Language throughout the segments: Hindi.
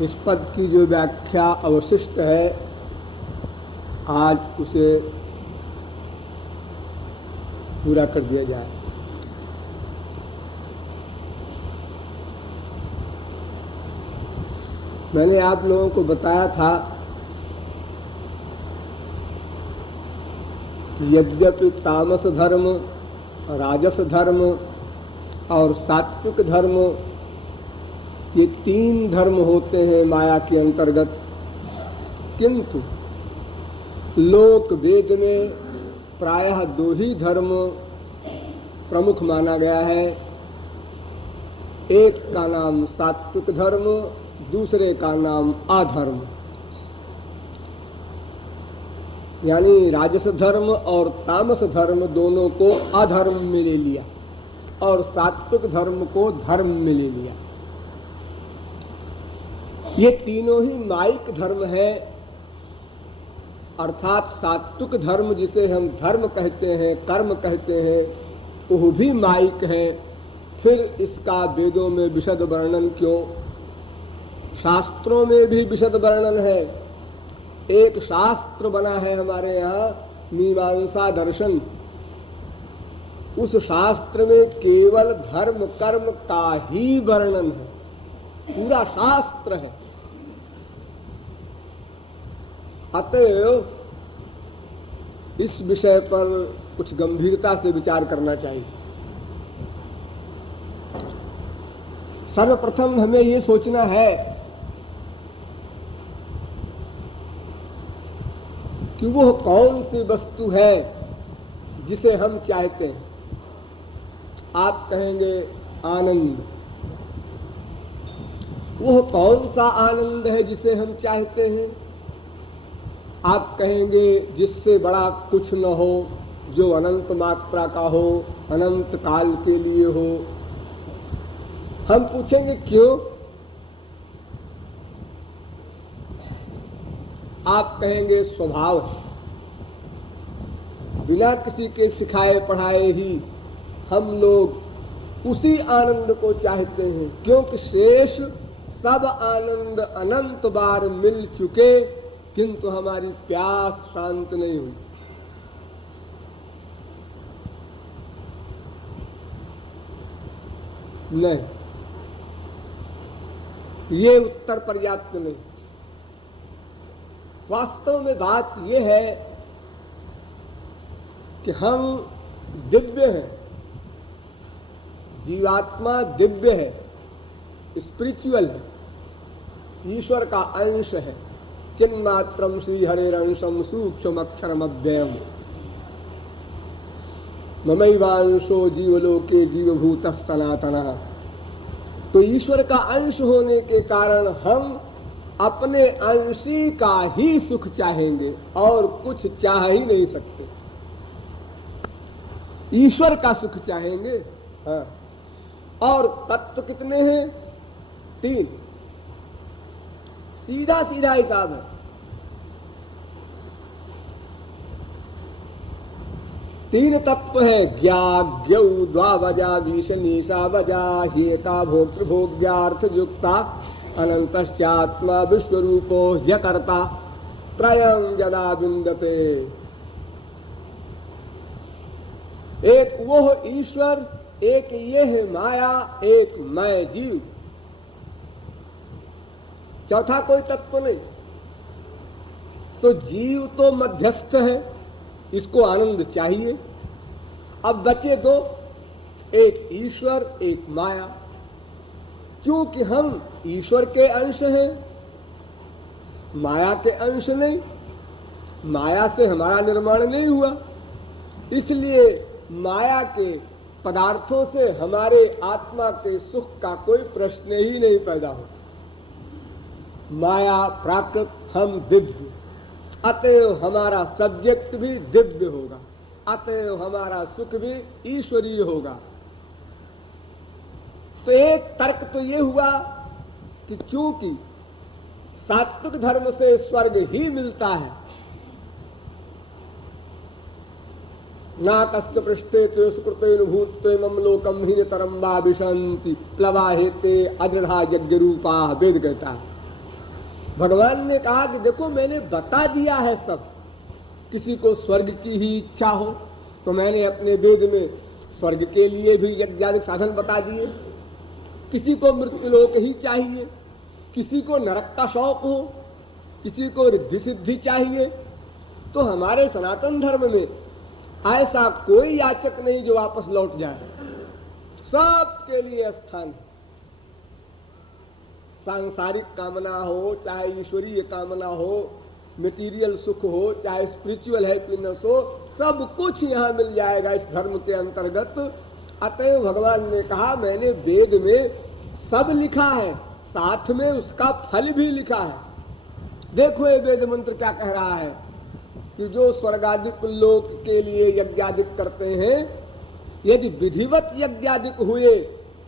इस पद की जो व्याख्या अवशिष्ट है आज उसे पूरा कर दिया जाए। मैंने आप लोगों को बताया था कि यद्यपि तामस धर्म, राजस धर्म और सात्विक धर्म ये 3 धर्म होते हैं माया के अंतर्गत, किंतु लोक वेद में प्रायः 2 ही धर्म प्रमुख माना गया है। एक का नाम सात्विक धर्म, दूसरे का नाम अधर्म। यानी राजस धर्म और तामस धर्म दोनों को अधर्म में ले लिया और सात्विक धर्म को धर्म में ले लिया। ये तीनों ही माइक धर्म है, अर्थात सात्विक धर्म जिसे हम धर्म कहते हैं, कर्म कहते हैं, वह भी माइक है। फिर इसका वेदों में विशद वर्णन क्यों, शास्त्रों में भी विशद वर्णन है। एक शास्त्र बना है हमारे यहाँ मीमांसा दर्शन, उस शास्त्र में केवल धर्म कर्म का ही वर्णन है, पूरा शास्त्र है। अतएव इस विषय पर कुछ गंभीरता से विचार करना चाहिए। सर्वप्रथम हमें ये सोचना है कि वह कौन सी वस्तु है जिसे हम चाहते हैं। आप कहेंगे आनंद। वह कौन सा आनंद है जिसे हम चाहते हैं? आप कहेंगे जिससे बड़ा कुछ न हो, जो अनंत मात्रा का हो, अनंत काल के लिए हो। हम पूछेंगे क्यों? आप कहेंगे स्वभाव है। बिना किसी के सिखाए पढ़ाए ही हम लोग उसी आनंद को चाहते हैं, क्योंकि शेष सब आनंद अनंत बार मिल चुके, किंतु हमारी प्यास शांत नहीं हुई। नहीं, ये उत्तर पर्याप्त नहीं। वास्तव में बात यह है कि हम दिव्य हैं, जीवात्मा दिव्य है, स्पिरिचुअल है, ईश्वर का अंश है। चिन्मात्रम श्री हरेरंशम सूक्ष्म अक्षरम अव्ययम ममैवांशो जीवलोके जीवभूत सनातनः। तो ईश्वर का अंश होने के कारण हम अपने अंशी का ही सुख चाहेंगे और कुछ चाह ही नहीं सकते। ईश्वर का सुख चाहेंगे। हाँ। और तत्व कितने हैं? 3। सीधा सीधा हिसाब है। 3 तत्व है, ज्ञा ज्ञौ द्वावजा विशनीषा वजा हेता भोक्तृभोग्यार्थ युक्ता अनंतश्चात्मा विश्वरूपो ह्यकर्ता त्रयं यदा विन्दते। एक वो ईश्वर, एक ये है माया, एक मैं जीव, चौथा कोई तत्व नहीं। तो जीव तो मध्यस्थ है, इसको आनंद चाहिए। अब बचे 2, एक ईश्वर एक माया। क्योंकि हम ईश्वर के अंश हैं, माया के अंश नहीं, माया से हमारा निर्माण नहीं हुआ, इसलिए माया के पदार्थों से हमारे आत्मा के सुख का कोई प्रश्न ही नहीं पैदा हो। माया प्राकृत, हम दिव्य, अतएव हमारा सब्जेक्ट भी दिव्य होगा, अतएव हमारा सुख भी ईश्वरीय होगा। तो एक तर्क तो ये हुआ कि चूंकि सात्विक धर्म से स्वर्ग ही मिलता है, ना कस्य पृष्ठे त्वसुकृतेन भूत्वेमं लोकं हीनतरं वा विशन्ति प्लवाहेते अदृढ़ा यज्ञ रूपा, वेद कहता है। भगवान ने कहा कि देखो मैंने बता दिया है सब। किसी को स्वर्ग की ही इच्छा हो तो मैंने अपने वेद में स्वर्ग के लिए भी यज्ञादिक साधन बता दिए। किसी को मृत्युलोक ही चाहिए, किसी को नरक का शौक हो, किसी को रिद्धि सिद्धि चाहिए। तो हमारे सनातन धर्म में ऐसा कोई याचक नहीं जो वापस लौट जाए, सबके लिए स्थान है। सांसारिक कामना हो चाहे ईश्वरीय कामना हो, मटेरियल सुख हो चाहे स्पिरिचुअल हैप्पीनेस हो, सब कुछ यहाँ मिल जाएगा इस धर्म के अंतर्गत। अतएव भगवान ने कहा मैंने वेद में सब लिखा है, साथ में उसका फल भी लिखा है। देखो ये वेद मंत्र क्या कह रहा है कि जो स्वर्गादिक लोक के लिए यज्ञादिक करते हैं, यदि विधिवत यज्ञादिक हुए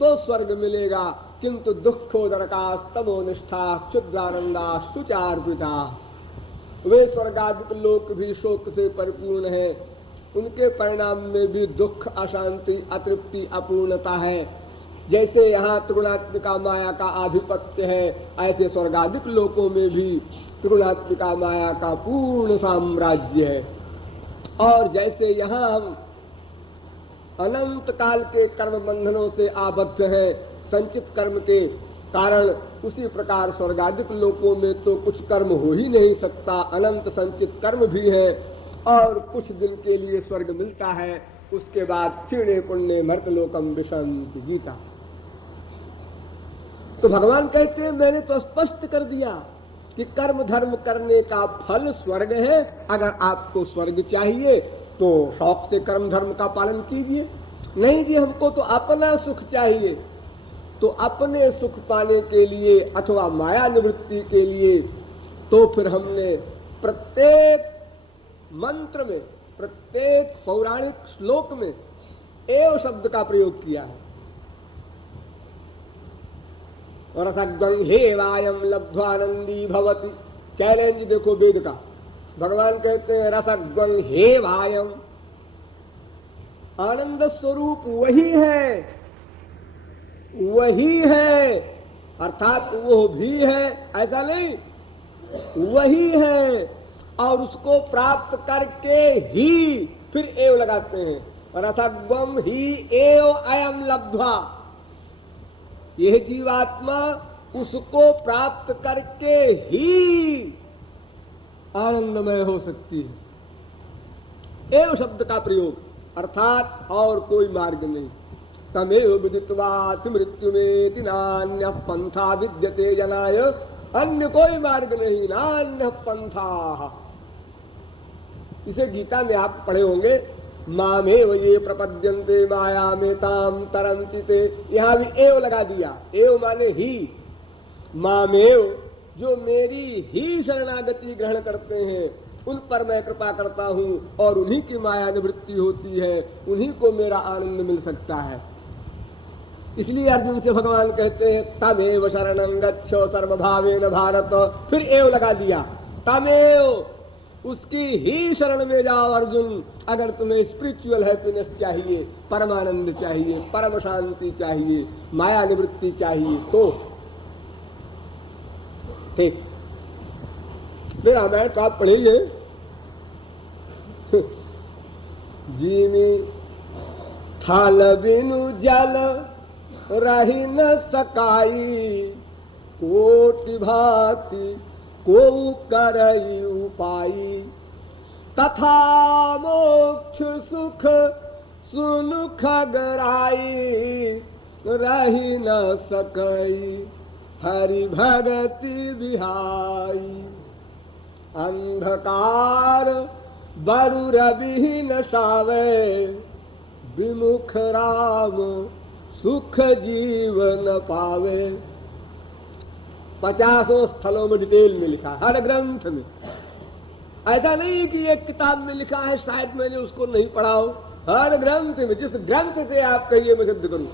तो स्वर्ग मिलेगा, किंतु दुखोदरका तमोनिष्ठा क्षुद्रानंदा शुचार्पिता, वे स्वर्गादिक लोक भी शोक से परिपूर्ण है, उनके परिणाम में भी दुख, अशांति, अतृप्ति, अपूर्णता है। जैसे यहाँ त्रिगुणात्मिका माया का आधिपत्य है, ऐसे स्वर्गादिक लोकों में भी त्रिगुणात्मिका माया का पूर्ण साम्राज्य है। और जैसे यहाँ हम अनंत काल के कर्म बंधनों से आबद्ध हैं संचित कर्म के कारण, उसी प्रकार स्वर्गादिक लोकों में तो कुछ कर्म हो ही नहीं सकता, अनंत संचित कर्म भी है और कुछ दिन के लिए स्वर्ग मिलता है, उसके बाद क्षीणे पुण्य मर्तलोकम विशंति गीता। तो भगवान कहते हैं मैंने तो स्पष्ट कर दिया कि कर्म धर्म करने का फल स्वर्ग है। अगर आपको स्वर्ग चाहिए तो शौक से कर्म धर्म का पालन कीजिए, नहीं जी हमको तो अपना सुख चाहिए, तो अपने सुख पाने के लिए अथवा माया निवृत्ति के लिए तो फिर हमने प्रत्येक मंत्र में, प्रत्येक पौराणिक श्लोक में एव शब्द का प्रयोग किया है। रसग्वं हेवायम लब्ध्वानंदी भवति, चैलेंज देखो वेद का। भगवान कहते हैं रसग्वं हेवायम, आनंद स्वरूप वही है, वही है, अर्थात वो भी है ऐसा नहीं, वही है, और उसको प्राप्त करके ही फिर एव लगाते हैं, रसग्वम ही एव अयम लब्ध्वा। यह जीवात्मा उसको प्राप्त करके ही आनंदमय हो सकती है। एव शब्द का प्रयोग, अर्थात और कोई मार्ग नहीं। तमेव विदित्वा मृत्युमेति नान्यः पंथा विद्यते जनाय, अन्य कोई मार्ग नहीं, नान्यः पंथा। इसे गीता में आप पढ़े होंगे, मामेव ये प्रपद्यन्ते माया में ताम तरन्ति ते, यहाँ भी एव लगा दिया। एव माने ही, मामेव जो मेरी ही शरणागति ग्रहण करते हैं उन पर मैं कृपा करता हूँ और उन्हीं की माया निवृत्ति होती है, उन्हीं को मेरा आनंद मिल सकता है। इसलिए अर्जुन से भगवान कहते हैं तमेव शरणं गच्छ सर्वभावेन भारत, फिर एव लगा दिया, तमेव उसकी ही शरण में जाओ अर्जुन। अगर तुम्हें स्पिरिचुअल हैप्पीनेस चाहिए, परमानंद चाहिए, परम शांति चाहिए, माया निवृत्ति चाहिए तो ठीक। फिर रामायण तो आप पढ़ेंगे, जीमी थाल बिनु जल रही न सकाई, कोटि भांति को करई उपाई, तथा मोक्ष सुख सुनु खगराई, रही न सकई हरि भगति बिहाई। अंधकार बरु रवि न सावे, विमुख राम सुख जीवन पावे। 50 स्थलों में डिटेल में लिखा, हर ग्रंथ में। ऐसा नहीं कि एक किताब में लिखा है शायद मैंने उसको नहीं पढ़ा हो, हर ग्रंथ में, जिस ग्रंथ से आप कहिए मैं सिद्ध करूं।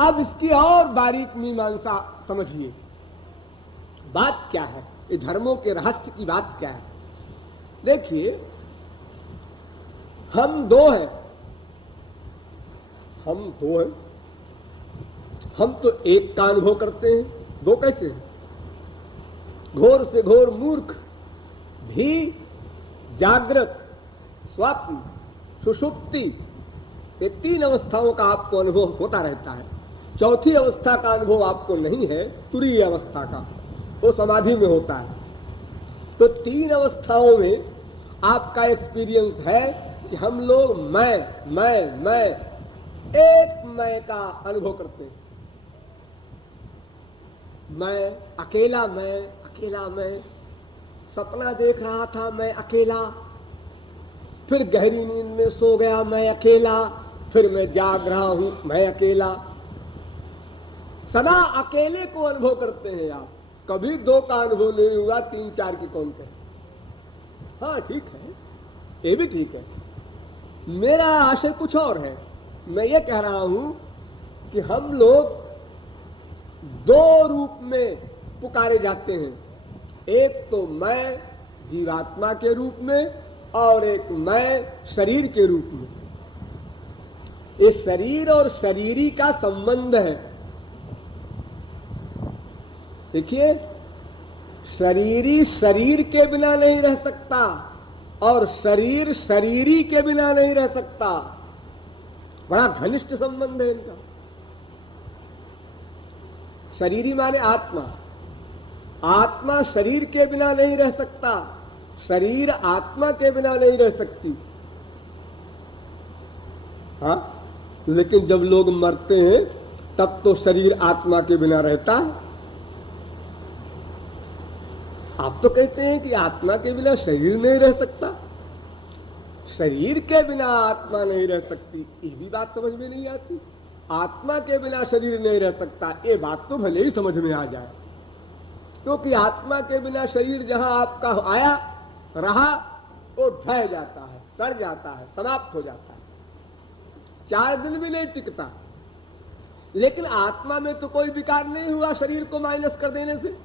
अब इसकी और बारीक मीमांसा समझिए, बात क्या है, ये धर्मों के रहस्य की बात क्या है। देखिए हम दो हैं, हम तो एक का अनुभव करते हैं, दो कैसे हैं? घोर से घोर मूर्ख भी जागृत, स्वप्न, सुषुप्ति, ये तीन अवस्थाओं का आपको अनुभव होता रहता है। चौथी अवस्था का अनुभव आपको नहीं है, तुरीय अवस्था का, वो समाधि में होता है। तो तीन अवस्थाओं में आपका एक्सपीरियंस है कि हम लोग मैं एक मैं का अनुभव करते हैं। मैं, अकेला मैं, सपना देख रहा था मैं अकेला, फिर गहरी नींद में सो गया मैं अकेला, फिर मैं जाग रहा हूं मैं अकेला। सदा अकेले को अनुभव करते हैं आप। कभी दो का अनुभव नहीं हुआ, तीन चार की कौन कहे? हाँ ठीक है, ये भी ठीक है। मेरा आशय कुछ और है। मैं ये कह रहा हूं कि हम लोग दो रूप में पुकारे जाते हैं। एक तो मैं जीवात्मा के रूप में और एक मैं शरीर के रूप में। ये शरीर और शरीरी का संबंध है। देखिए, शरीरी शरीर के बिना नहीं रह सकता और शरीर शरीरी के बिना नहीं रह सकता। बड़ा घनिष्ठ संबंध है इनका। शरीरी माने आत्मा, आत्मा शरीर के बिना नहीं रह सकता, शरीर आत्मा के बिना नहीं रह सकती। हाँ, लेकिन जब लोग मरते हैं तब तो शरीर आत्मा के बिना रहता है। आप तो कहते हैं कि आत्मा के बिना शरीर नहीं रह सकता, शरीर के बिना आत्मा नहीं रह सकती। ये भी बात समझ में नहीं आती। आत्मा के बिना शरीर नहीं रह सकता, ये बात तो भले ही समझ में आ जाए, क्योंकि आत्मा के बिना शरीर जहां आपका आया रहा वो ढह जाता है, सड़ जाता है, समाप्त हो जाता है, 4 दिन भी नहीं टिकता। लेकिन आत्मा में तो कोई विकार नहीं हुआ शरीर को माइनस कर देने से।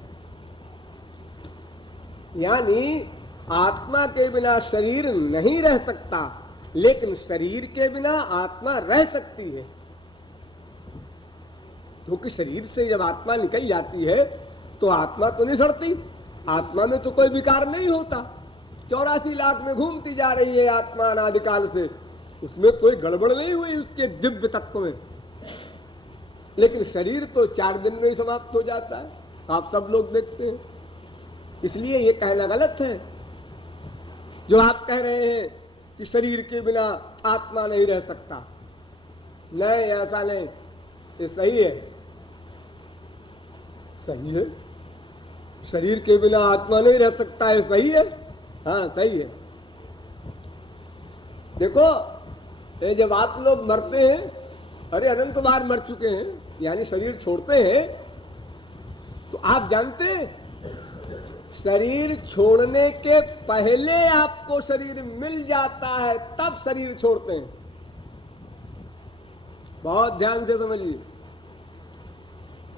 यानी आत्मा के बिना शरीर नहीं रह सकता, लेकिन शरीर के बिना आत्मा रह सकती है। क्योंकि शरीर से जब आत्मा निकल जाती है तो आत्मा तो नहीं सड़ती, आत्मा में तो कोई विकार नहीं होता। 84 लाख में घूमती जा रही है आत्मा अनादिकाल से, उसमें कोई गड़बड़ नहीं हुई उसके दिव्य तत्व में। लेकिन शरीर तो 4 दिन में ही समाप्त हो जाता है, आप सब लोग देखते हैं। इसलिए ये कहना गलत है जो आप कह रहे हैं कि शरीर के बिना आत्मा नहीं रह सकता। नहीं, ऐसा नहीं, ये सही है, सही है। शरीर के बिना आत्मा नहीं रह सकता है, सही है। हाँ सही है। देखो, ये जब आप लोग मरते हैं, अरे अनंत बार मर चुके हैं, यानी शरीर छोड़ते हैं, तो आप जानते हैं शरीर छोड़ने के पहले आपको शरीर मिल जाता है, तब शरीर छोड़ते हैं। बहुत ध्यान से समझिए,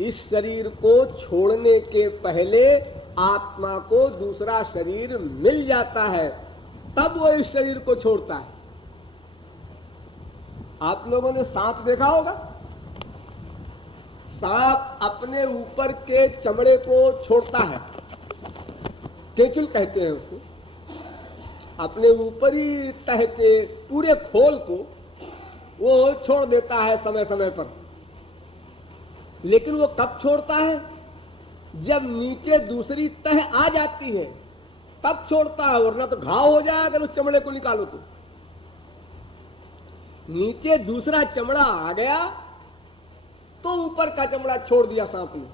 इस शरीर को छोड़ने के पहले आत्मा को दूसरा शरीर मिल जाता है, तब वो इस शरीर को छोड़ता है। आप लोगों ने सांप देखा होगा। सांप अपने ऊपर के चमड़े को छोड़ता है, केचुल कहते हैं उसको। अपने ऊपरी तह के पूरे खोल को वो छोड़ देता है समय समय पर। लेकिन वो कब छोड़ता है? जब नीचे दूसरी तह आ जाती है तब छोड़ता है, वरना तो घाव हो जाएगा अगर उस चमड़े को निकालो तो। नीचे दूसरा चमड़ा आ गया तो ऊपर का चमड़ा छोड़ दिया सांप ने।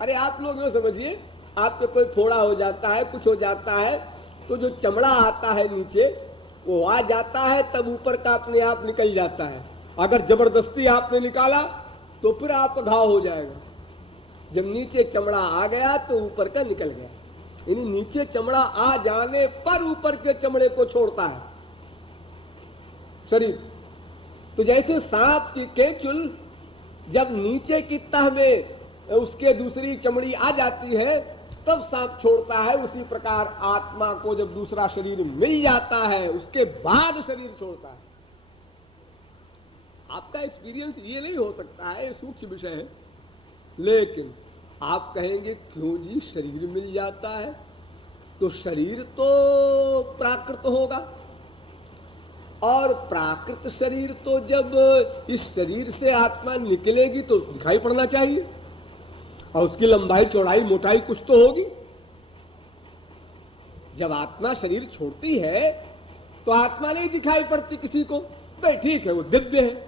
अरे आप लोग ये समझिए, आपके कोई फोड़ा हो जाता है, कुछ हो जाता है, तो जो चमड़ा आता है नीचे वो आ जाता है, तब ऊपर का अपने आप निकल जाता है। अगर जबरदस्ती आपने निकाला तो फिर आपका घाव हो जाएगा। जब नीचे चमड़ा आ गया तो ऊपर का निकल गया। यानी नीचे चमड़ा आ जाने पर ऊपर के चमड़े को छोड़ता है शरीर। तो जैसे सांप की केचुल जब नीचे की तह में उसके दूसरी चमड़ी आ जाती है तब सांप छोड़ता है, उसी प्रकार आत्मा को जब दूसरा शरीर मिल जाता है उसके बाद शरीर छोड़ता है। आपका एक्सपीरियंस ये नहीं हो सकता है, सूक्ष्म विषय है, लेकिन आप कहेंगे क्यों जी, शरीर मिल जाता है तो शरीर तो प्राकृत होगा, और प्राकृत शरीर तो जब इस शरीर से आत्मा निकलेगी तो दिखाई पड़ना चाहिए, और उसकी लंबाई चौड़ाई मोटाई कुछ तो होगी। जब आत्मा शरीर छोड़ती है तो आत्मा नहीं दिखाई पड़ती किसी को, भाई ठीक है वो दिव्य है,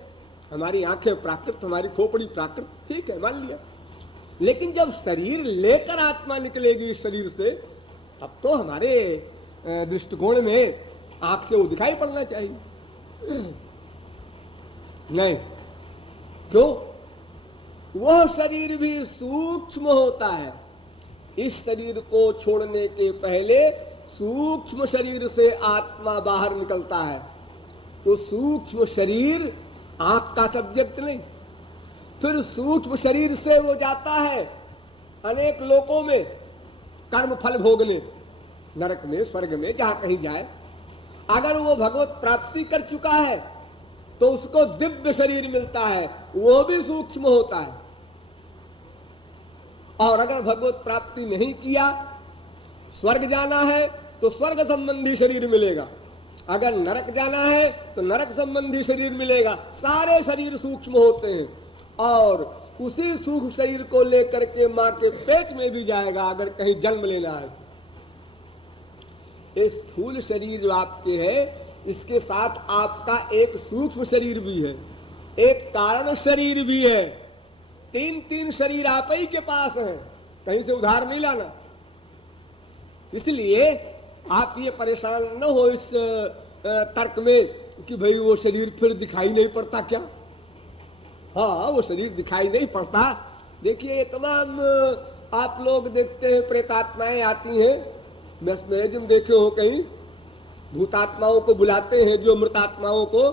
हमारी आंखें प्राकृत, हमारी खोपड़ी प्राकृत, ठीक है मान लिया। लेकिन जब शरीर लेकर आत्मा निकलेगी इस शरीर से, तब तो हमारे दृष्टिकोण में आंख से वो दिखाई पड़ना चाहिए। नहीं, क्यों? वह शरीर भी सूक्ष्म होता है। इस शरीर को छोड़ने के पहले सूक्ष्म शरीर से आत्मा बाहर निकलता है। तो सूक्ष्म शरीर आंख का सब्जेक्ट नहीं, फिर सूक्ष्म शरीर से वो जाता है अनेक लोकों में कर्म फल भोगने, नरक में, स्वर्ग में, जहां कहीं जाए। अगर वो भगवत प्राप्ति कर चुका है तो उसको दिव्य शरीर मिलता है, वो भी सूक्ष्म होता है। और अगर भगवत प्राप्ति नहीं किया, स्वर्ग जाना है तो स्वर्ग संबंधी शरीर मिलेगा, अगर नरक जाना है तो नरक संबंधी शरीर मिलेगा। सारे शरीर सूक्ष्म होते हैं, और उसी सूक्ष्म शरीर को लेकर के मां के पेट में भी जाएगा अगर कहीं जन्म लेना है। इस स्थूल शरीर जो आपके है, इसके साथ आपका एक सूक्ष्म शरीर भी है, एक कारण शरीर भी है। तीन शरीर आप ही के पास हैं, कहीं से उधार नहीं लाना। इसलिए आप ये परेशान न हो इस तर्क में कि भाई वो शरीर फिर दिखाई नहीं पड़ता क्या। हाँ, वो शरीर दिखाई नहीं पड़ता। देखिए तमाम आप लोग देखते हैं प्रेतात्माएं आती हैं, मैस्मरिज्म देखे हो कहीं, भूतात्माओं को बुलाते हैं जो मृतात्माओं को।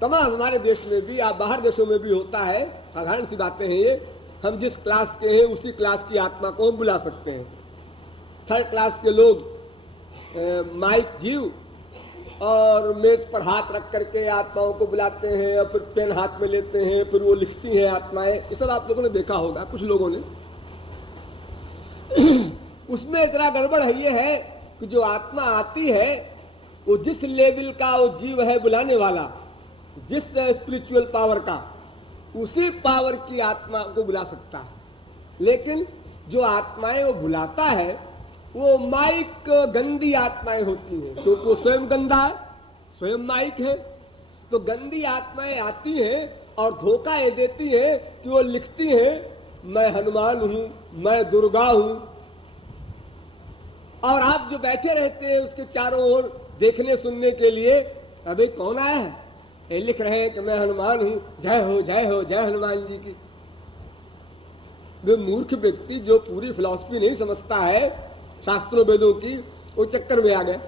तमाम हमारे देश में भी, आप बाहर देशों में भी होता है, साधारण सी बातें हैं ये। हम जिस क्लास के हैं उसी क्लास की आत्मा को हम बुला सकते हैं। थर्ड क्लास के लोग माइक जीव और मेज पर हाथ रख करके आत्माओं को बुलाते हैं, और फिर पेन हाथ में लेते हैं, फिर वो लिखती हैं आत्माएं। ये सब आप लोगों ने देखा होगा, कुछ लोगों ने। उसमें जरा गड़बड़ है, ये है कि जो आत्मा आती है वो जिस लेवल का वो जीव है बुलाने वाला, जिस स्पिरिचुअल पावर का, उसी पावर की आत्मा को बुला सकता है। लेकिन जो आत्माएं वो बुलाता है वो माइक गंदी आत्माएं होती हैं, क्योंकि तो स्वयं गंदा है, स्वयं माइक है। तो गंदी आत्माएं आती हैं और धोखा ये देती हैं कि वो लिखती हैं मैं हनुमान हूं, मैं दुर्गा हूं, और आप जो बैठे रहते हैं उसके चारों ओर देखने सुनने के लिए, अबे कौन आया है, ये लिख रहे हैं कि मैं हनुमान हूं, जय हो जय हो जय हनुमान जी की। वे मूर्ख व्यक्ति जो पूरी फिलॉसफी नहीं समझता है शास्त्रों वेदों की, वो चक्कर में आ गए।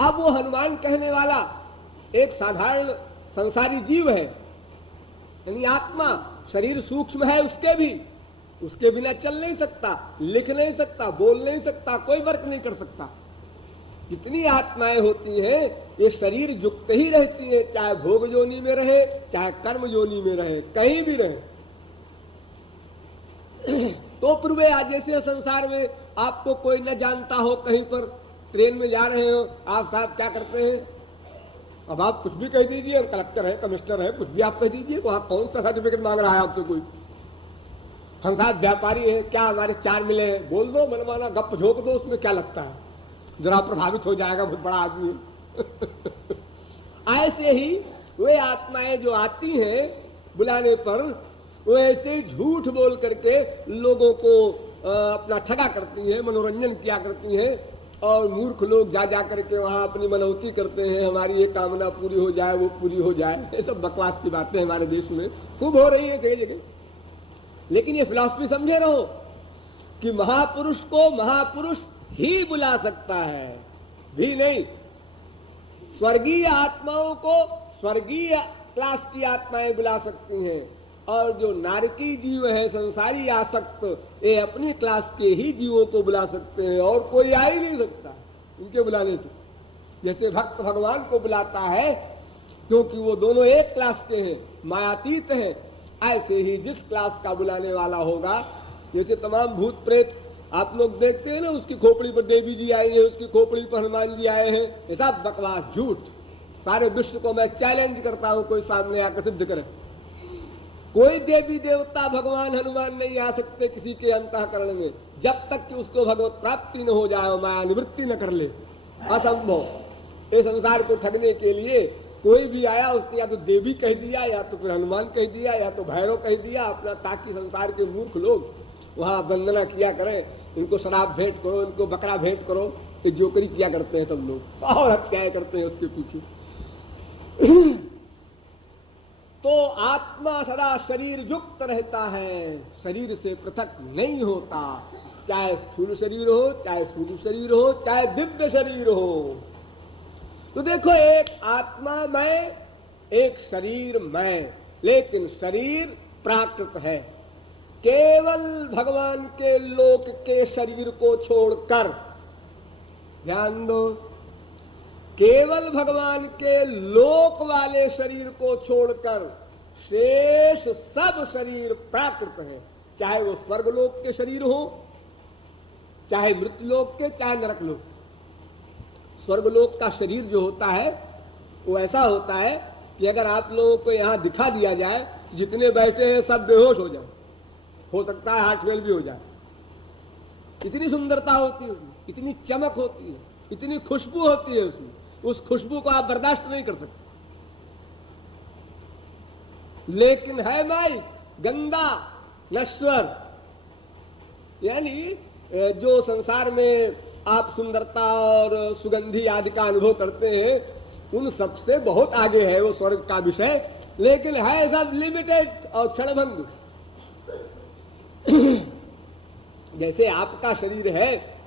अब वो हनुमान कहने वाला एक साधारण संसारी जीव है, यानी आत्मा, शरीर सूक्ष्म है उसके भी, उसके बिना चल नहीं सकता, लिख नहीं सकता, बोल नहीं सकता, कोई वर्क नहीं कर सकता। जितनी आत्माएं होती हैं ये शरीर युक्त ही रहती है, चाहे भोग योनि में रहे, चाहे कर्म योनि में रहे, कहीं भी रहे। तो फिर वे आज जैसे संसार में आपको कोई न जानता हो, कहीं पर ट्रेन में जा रहे हो, आप साहब क्या करते हैं, अब आप कुछ भी कह दीजिए, हम कलेक्टर है, कमिश्नर है, कुछ भी आप कह दीजिए, वहां कौन सा सर्टिफिकेट मांग रहा है आपसे कोई। हम साहब व्यापारी है, क्या हमारे 4 मिले हैं, बोल दो, मनमाना गप झोंक दो, उसमें क्या लगता है, जरा प्रभावित हो जाएगा, बहुत बड़ा आदमी है। ऐसे ही वे आत्माएं जो आती हैं बुलाने पर, वो ऐसे झूठ बोल करके लोगों को अपना ठगा करती है, मनोरंजन किया करती है, और मूर्ख लोग जा जा करके वहां अपनी मनौती करते हैं, हमारी ये कामना पूरी हो जाए, वो पूरी हो जाए। ये सब बकवास की बातें हमारे देश में खूब हो रही है जगह जगह। लेकिन ये फिलॉसफी समझे रहो कि महापुरुष को महापुरुष ही बुला सकता है, भी नहीं। स्वर्गीय आत्माओं को स्वर्गीय क्लास की आत्माएं बुला सकती हैं, और जो नारकी जीव है, संसारी आसक्त, ये अपनी क्लास के ही जीवों को बुला सकते हैं, और कोई आ ही नहीं सकता इनके बुलाने से। जैसे भक्त भगवान को बुलाता है, क्योंकि वो दोनों एक क्लास के हैं, मायातीत हैं, ऐसे ही जिस क्लास का बुलाने वाला होगा, जैसे तमाम भूत प्रेत आप लोग देखते हैं ना, उसकी खोपड़ी पर देवी जी आई है, उसकी खोपड़ी पर हनुमान जी आए हैं, ये सब बकवास झूठ। सारे विश्व को मैं चैलेंज करता हूं, कोई सामने आकर सिद्ध करे। कोई देवी देवता भगवान हनुमान नहीं आ सकते किसी के अंतःकरण में, जब तक कि उसको भगवत प्राप्ति न हो जाए, माया निवृत्ति न कर ले, असंभव। इस संसार को ठगने के लिए कोई भी आया, उसने या तो देवी कह दिया, या तो फिर हनुमान कह दिया, या तो भैरव कह दिया अपना, ताकि संसार के मूर्ख लोग वहां वंदना किया करें, इनको शराब भेंट करो, इनको बकरा भेंट करो। ये जोकरी किया करते हैं सब लोग, और हत्याएं करते हैं उसके पीछे। तो आत्मा सदा शरीर युक्त रहता है, शरीर से पृथक नहीं होता, चाहे स्थूल शरीर हो, चाहे सूक्ष्म शरीर हो, चाहे दिव्य शरीर हो। तो देखो, एक आत्मा मैं, एक शरीर मैं, लेकिन शरीर प्राकृत है। केवल भगवान के लोक के शरीर को छोड़कर, ध्यान दो, केवल भगवान के लोक वाले शरीर को छोड़कर शेष सब शरीर प्राकृत है। चाहे वो स्वर्गलोक के शरीर हो, चाहे मृत्युलोक के, चाहे नरकलोक। स्वर्गलोक का शरीर जो होता है वो ऐसा होता है कि अगर आप लोगों को यहां दिखा दिया जाए तो जितने बैठे हैं सब बेहोश हो जाए, हो सकता है हार्ट फेल भी हो जाए। इतनी सुंदरता होती है उसमें, इतनी चमक होती है, इतनी खुशबू होती है उसमें, उस खुशबू को आप बर्दाश्त नहीं कर सकते। लेकिन है माई गंगा नश्वर, यानी जो संसार में आप सुंदरता और सुगंधी आदि का अनुभव करते हैं, उन सबसे बहुत आगे है वो स्वर्ग का विषय, लेकिन है सब लिमिटेड और क्षणभंग। जैसे आपका शरीर है,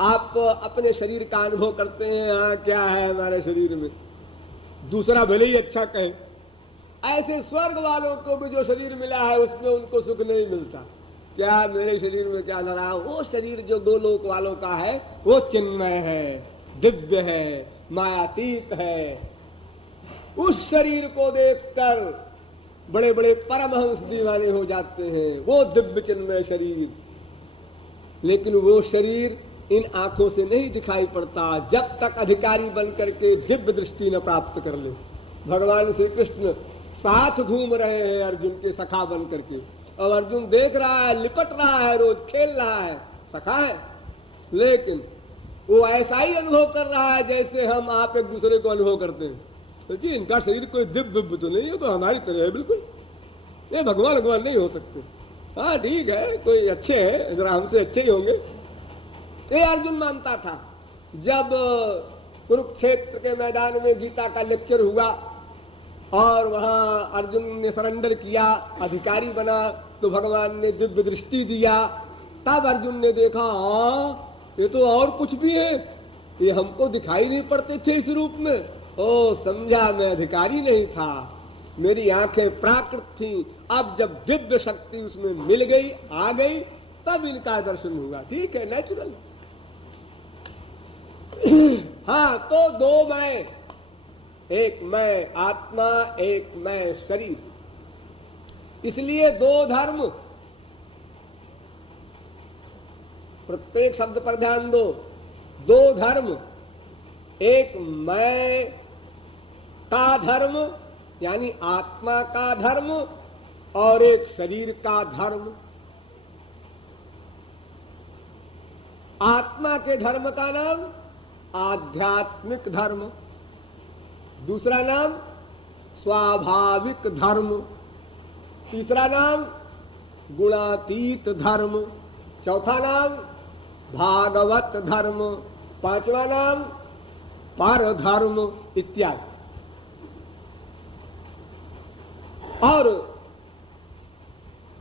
आप अपने शरीर का अनुभव करते हैं, हाँ क्या है हमारे शरीर में, दूसरा भले ही अच्छा कहे। ऐसे स्वर्ग वालों को भी जो शरीर मिला है उसमें उनको सुख नहीं मिलता। क्या मेरे शरीर में क्या धरा, वो शरीर जो दो लोक वालों का है वो चिन्मय है, दिव्य है, मायातीत है। उस शरीर को देखकर बड़े बड़े परमहंस दीवाने हो जाते हैं, वो दिव्य चिन्मय शरीर। लेकिन वो शरीर इन आंखों से नहीं दिखाई पड़ता जब तक अधिकारी बन करके दिव्य दृष्टि न प्राप्त कर ले। भगवान श्री कृष्ण साथ घूम रहे हैं अर्जुन के सखा बन करके, और अर्जुन देख रहा है, लिपट रहा है, रोज खेल रहा है, सखा है, लेकिन वो ऐसा ही अनुभव कर रहा है जैसे हम आप एक दूसरे को अनुभव करते हैं। क्योंकि तो इनका शरीर कोई दिव्य तो नहीं है, तो हमारी तरह है बिल्कुल, ये भगवान भगवान नहीं हो सकते। हाँ ठीक है, कोई अच्छे हैं, जरा हमसे अच्छे ही होंगे, ये अर्जुन मानता था। जब कुरुक्षेत्र के मैदान में गीता का लेक्चर हुआ और वहां अर्जुन ने सरेंडर किया, अधिकारी बना, तो भगवान ने दिव्य दृष्टि दिया। तब अर्जुन ने देखा, हाँ ये तो और कुछ भी है, ये हमको दिखाई नहीं पड़ते थे इस रूप में। ओ समझा, मैं अधिकारी नहीं था, मेरी आंखें प्राकृत थी। अब जब दिव्य शक्ति उसमें मिल गई, आ गई, तब इनका दर्शन हुआ। ठीक है, नेचुरल। हाँ, तो दो मैं, एक मैं आत्मा, एक मैं शरीर। इसलिए दो धर्म, प्रत्येक शब्द पर ध्यान दो। दो धर्म, एक मैं का धर्म यानी आत्मा का धर्म, और एक शरीर का धर्म। आत्मा के धर्म का नाम आध्यात्मिक धर्म, दूसरा नाम स्वाभाविक धर्म, तीसरा नाम गुणातीत धर्म, चौथा नाम भागवत धर्म, पांचवा नाम पर धर्म इत्यादि। और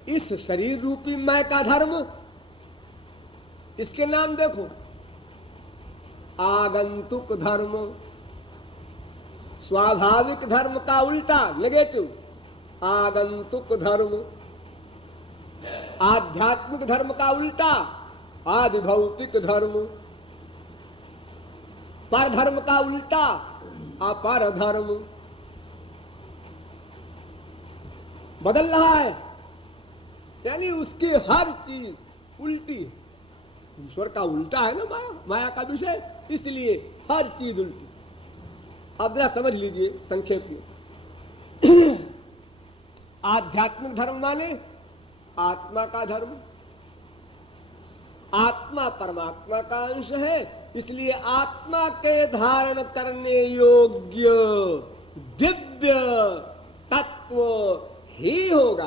इस शरीर रूपी मैं का धर्म, इसके नाम देखो, आगंतुक धर्म। स्वाभाविक धर्म का उल्टा नेगेटिव, आगंतुक धर्म। आध्यात्मिक धर्म का उल्टा आदिभौतिक धर्म। पर धर्म का उल्टा अपर धर्म। बदल रहा है, यानी उसकी हर चीज उल्टी है। ईश्वर का उल्टा है ना माया, माया का विषय, इसलिए हर चीज उल्टी। अब जरा समझ लीजिए संक्षेप में। आध्यात्मिक धर्म माने आत्मा का धर्म। आत्मा परमात्मा का अंश है, इसलिए आत्मा के धारण करने योग्य दिव्य तत्व ही होगा,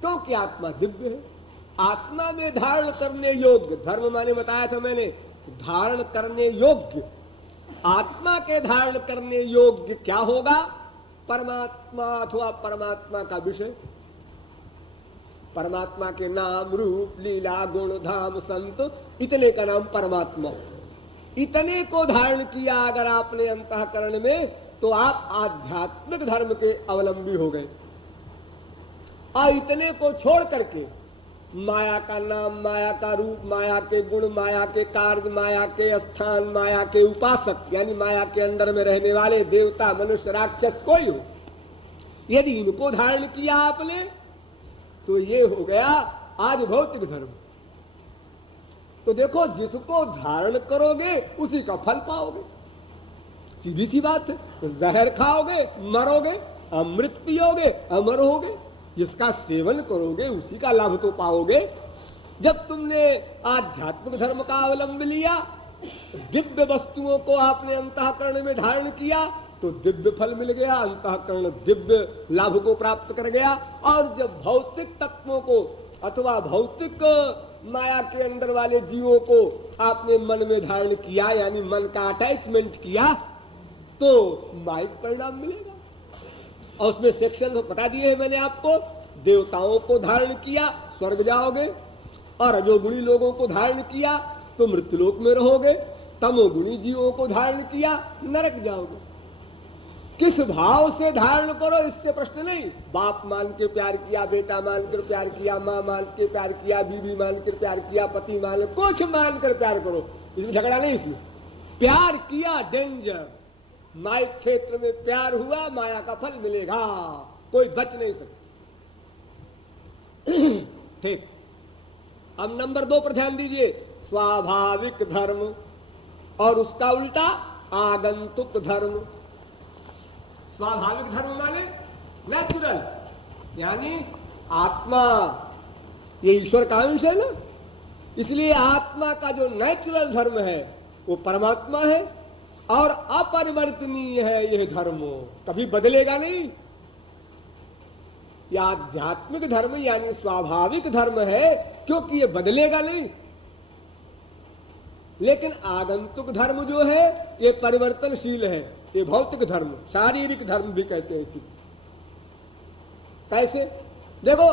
क्योंकि आत्मा दिव्य है। आत्मा में धारण करने योग्य, धर्म माने बताया था मैंने, धारण करने योग्य, आत्मा के धारण करने योग्य क्या होगा? परमात्मा अथवा परमात्मा का विषय। परमात्मा के नाम, रूप, लीला, गुण, धाम, संत, इतने का नाम परमात्मा। इतने को धारण किया अगर आपने अंतःकरण में, तो आप आध्यात्मिक धर्म के अवलंबी हो गए। और इतने को छोड़ करके माया का नाम, माया का रूप, माया के गुण, माया के कार्य, माया के स्थान, माया के उपासक, यानी माया के अंदर में रहने वाले देवता, मनुष्य, राक्षस कोई हो, यदि इनको धारण किया आपने, तो ये हो गया आज भौतिक धर्म। तो देखो, जिसको धारण करोगे उसी का फल पाओगे, सीधी सी बात है। जहर खाओगे मरोगे, अमृत पियोगे अमर होगे। जिसका सेवन करोगे उसी का लाभ तो पाओगे। जब तुमने आध्यात्मिक धर्म का अवलंब लिया, दिव्य वस्तुओं को आपने अंतःकरण में धारण किया, तो दिव्य फल मिल गया, अंतःकरण दिव्य लाभ को प्राप्त कर गया। और जब भौतिक तत्वों को अथवा भौतिक माया के अंदर वाले जीवों को आपने मन में धारण किया, यानी मन का अटैचमेंट किया, तो माइक परिणाम मिलेगा। और उसमें सेक्शन तो बता दिए हैं मैंने आपको। देवताओं को धारण किया स्वर्ग जाओगे, और रजोगुणी लोगों को धारण किया तो मृत्युलोक में रहोगे, तमोगुणी जीवों को धारण किया नरक जाओगे। किस भाव से धारण करो इससे प्रश्न नहीं। बाप मान के प्यार किया, बेटा मान कर प्यार किया, माँ मान के प्यार किया, बीवी मान कर प्यार किया, पति मान, कुछ मान कर प्यार करो, इसमें झगड़ा नहीं। इसमें प्यार किया डेंजर, माइक क्षेत्र में प्यार हुआ, माया का फल मिलेगा, कोई बच नहीं सकता। ठीक, अब नंबर 2 पर ध्यान दीजिए, स्वाभाविक धर्म और उसका उल्टा आगंतुक धर्म। स्वाभाविक धर्म माने नेचुरल, यानी आत्मा, ये ईश्वर का अंश है ना, इसलिए आत्मा का जो नेचुरल धर्म है वो परमात्मा है और अपरिवर्तनीय है। यह धर्म कभी बदलेगा नहीं। यह आध्यात्मिक धर्म यानी स्वाभाविक धर्म है, क्योंकि यह बदलेगा नहीं। लेकिन आगंतुक धर्म जो है ये परिवर्तनशील है, ये भौतिक धर्म, शारीरिक धर्म भी कहते हैं इसी। कैसे? देखो,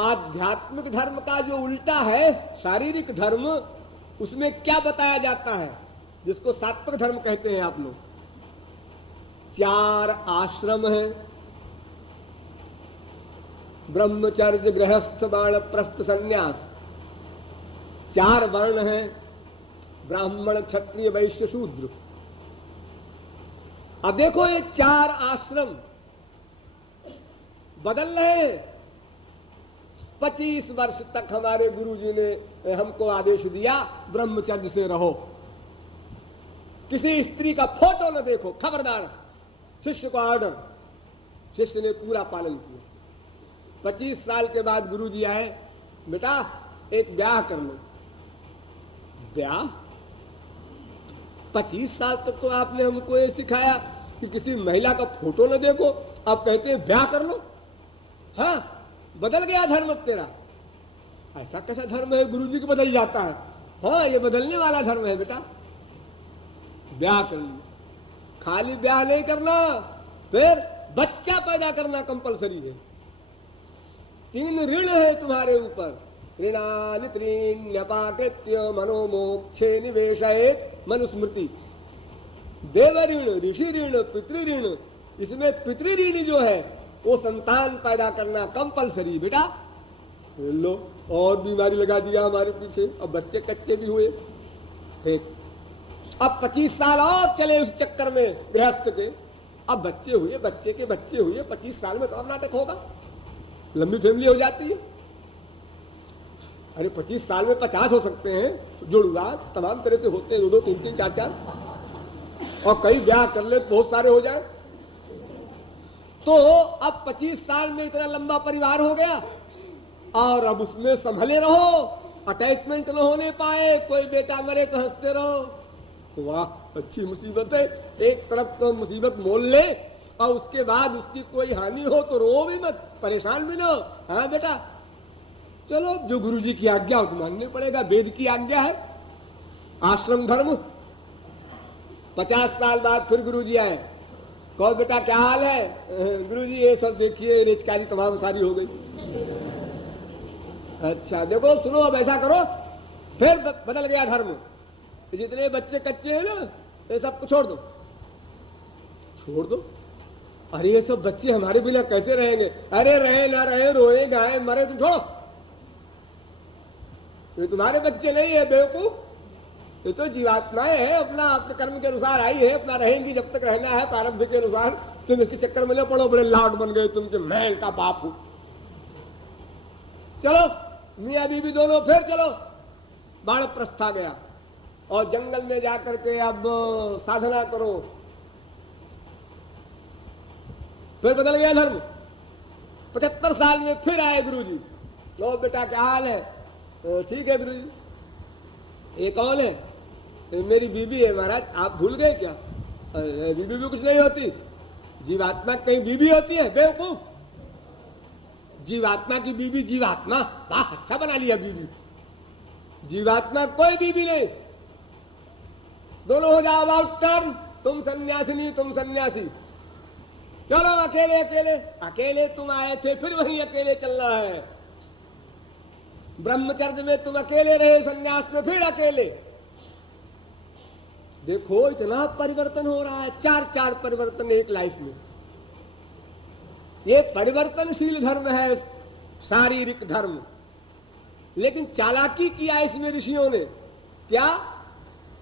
आध्यात्मिक धर्म का जो उल्टा है शारीरिक धर्म, उसमें क्या बताया जाता है, जिसको सात्विक धर्म कहते हैं आप लोग। 4 आश्रम है, ब्रह्मचर्य, गृहस्थ, वानप्रस्थ, संन्यास। 4 वर्ण हैं, ब्राह्मण, क्षत्रिय, वैश्य, शूद्र। अब देखो, ये 4 आश्रम बदल रहे हैं। 25 वर्ष तक हमारे गुरुजी ने हमको आदेश दिया ब्रह्मचर्य से रहो, किसी स्त्री का फोटो न देखो, खबरदार। शिष्य को ऑर्डर, शिष्य ने पूरा पालन किया। 25 साल के बाद गुरुजी आए, बेटा एक ब्याह कर लो। ब्याह? 25 साल तक तो आपने हमको ये सिखाया कि किसी महिला का फोटो न देखो, अब कहते हैं ब्याह कर लो। हाँ, बदल गया धर्म तेरा। ऐसा कैसा धर्म है गुरुजी को बदल जाता है? हाँ, ये बदलने वाला धर्म है बेटा। ब्याह कर लिया, खाली ब्याह नहीं करना, फिर बच्चा पैदा करना कंपलसरी है। 3 ऋण है तुम्हारे ऊपर, ऋणानि त्रीण्यपाकृत्य मनोमोक्षे निवेशयेत् मनुस्मृति। देव ऋण, ऋषि ऋण, पितृ ऋण। इसमें पितृ ऋण जो है वो संतान पैदा करना कंपलसरी बेटा। लो, और बीमारी लगा दिया हमारे पीछे, अब बच्चे कच्चे भी हुए। ठीक, अब 25 साल और चले उस चक्कर में गृहस्थ के, अब बच्चे हुए, बच्चे के बच्चे हुए, 25 साल में तो अब नाटक होगा, लंबी फैमिली हो जाती है। अरे 25 साल में 50 हो सकते हैं, जुड़वा तमाम तरह से होते हैं, 2-2, 3-3, 4-4, और कई ब्याह कर ले तो बहुत सारे हो जाए। तो अब 25 साल में इतना लंबा परिवार हो गया और अब उसमें संभले रहो, अटैचमेंट न होने पाए, कोई बेटा मरे तो हंसते रहो। वाह अच्छी मुसीबत है, एक तरफ तो मुसीबत मोल ले और उसके बाद उसकी कोई हानि हो तो रो भी मत, परेशान भी न हो। हाँ बेटा चलो, जो गुरुजी की आज्ञा हो तो मानने पड़ेगा, वेद की आज्ञा है, आश्रम धर्म। 50 साल बाद फिर गुरुजी आए, कहो बेटा क्या हाल है? गुरुजी ये सब देखिए रेचकारी तमाम सारी हो गई। अच्छा देखो सुनो, अब ऐसा करो, फिर बदल गया धर्म, जितने बच्चे कच्चे हैं ना ये सब छोड़ दो, छोड़ दो। अरे ये सब बच्चे हमारे बिना कैसे रहेंगे? अरे रहे ना रहे, रोए गाए मरे तुम छोड़ो, ये तुम्हारे बच्चे नहीं है बेवकूफ, ये तो जीवात्माएं हैं, अपना अपने कर्म के अनुसार आई है, अपना रहेंगी जब तक रहना है प्रारब्ध के अनुसार। तुम इसके चक्कर में न पड़ो, बड़े लाड बन गए तुम कि मैं इनका बाप हूं। चलो मियां बीबी दोनों फिर चलो, वानप्रस्थ आ गया और जंगल में जाकर के अब साधना करो। फिर बदल गया धर्म। 75 साल में फिर आए गुरुजी, लो बेटा क्या हाल है? ठीक है गुरुजी। ये कौन है? मेरी बीबी है महाराज। आप भूल गए क्या? बीबी भी कुछ नहीं होती, जीवात्मा कहीं बीबी होती है बेवकूफ? जीवात्मा की बीबी जीवात्मा, वाह अच्छा बना लिया बीबी। जीवात्मा कोई बीबी नहीं, दोनों हो जाओ अबाउट टर्न, तुम सन्यासिनी तुम सन्यासी। चलो अकेले अकेले, अकेले तुम आए थे फिर वहीं अकेले चलना है। ब्रह्मचर्य में तुम अकेले रहे, संन्यास में फिर अकेले। देखो इतना परिवर्तन हो रहा है, 4-4 परिवर्तन एक लाइफ में। ये परिवर्तनशील धर्म है शारीरिक धर्म, लेकिन चालाकी किया इसमें ऋषियों ने। क्या?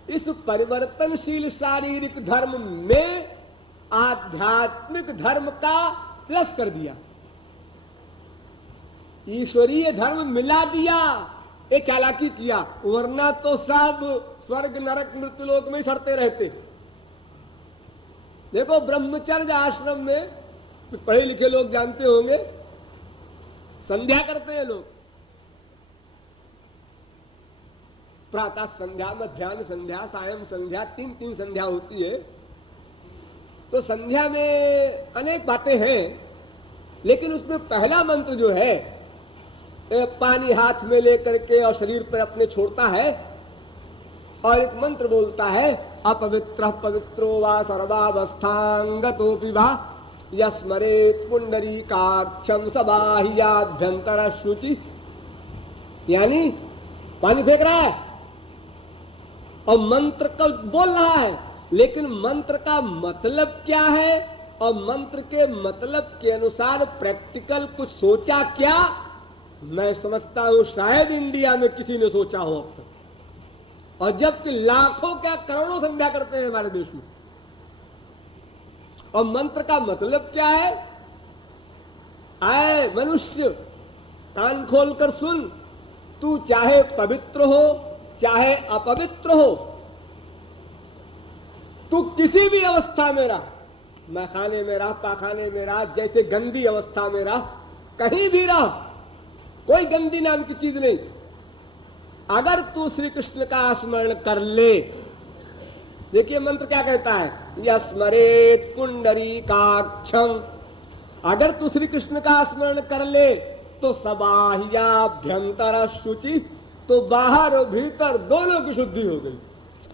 इस परिवर्तनशील शारीरिक धर्म में आध्यात्मिक धर्म का प्लस कर दिया, ईश्वरीय धर्म मिला दिया। ये चालाकी किया, वरना तो सब स्वर्ग नरक मृत्युलोक में सड़ते रहते। देखो ब्रह्मचर्य आश्रम में पढ़े लिखे लोग जानते होंगे, संध्या करते हैं लोग, प्रातः संध्या, मध्याह्न संध्या, सायं संध्या, 3-3 संध्या होती है। तो संध्या में अनेक बातें हैं, लेकिन उसमें पहला मंत्र जो है, पानी हाथ में लेकर के और शरीर पर अपने छोड़ता है और एक मंत्र बोलता है, अपवित्र पवित्रो वा सर्वावस्थांगतोपि वा यस्मरेत् पुंडरीकाक्षं सबाह्याभ्यंतर शुचि। यानी पानी फेंक रहा है और मंत्र को बोल रहा है, लेकिन मंत्र का मतलब क्या है और मंत्र के मतलब के अनुसार प्रैक्टिकल कुछ सोचा क्या? मैं समझता हूं शायद इंडिया में किसी ने सोचा हो अब तक, और जबकि लाखों क्या करोड़ों संध्या करते हैं हमारे देश में। और मंत्र का मतलब क्या है? आए मनुष्य कान खोलकर सुन, तू चाहे पवित्र हो चाहे अपवित्र हो, तू किसी भी अवस्था में रह, मैखाने में रह, पाखाने में रह, जैसे गंदी अवस्था में रह, कहीं भी रह, कोई गंदी नाम की चीज नहीं। अगर तू श्री कृष्ण का स्मरण कर ले, देखिए मंत्र क्या कहता है, यस्मरेत् पुंडरीकाक्षं। अगर तू श्री कृष्ण का स्मरण कर ले तो सबाह्याभ्यंतर शुचि, तो बाहर और भीतर दोनों की शुद्धि हो गई।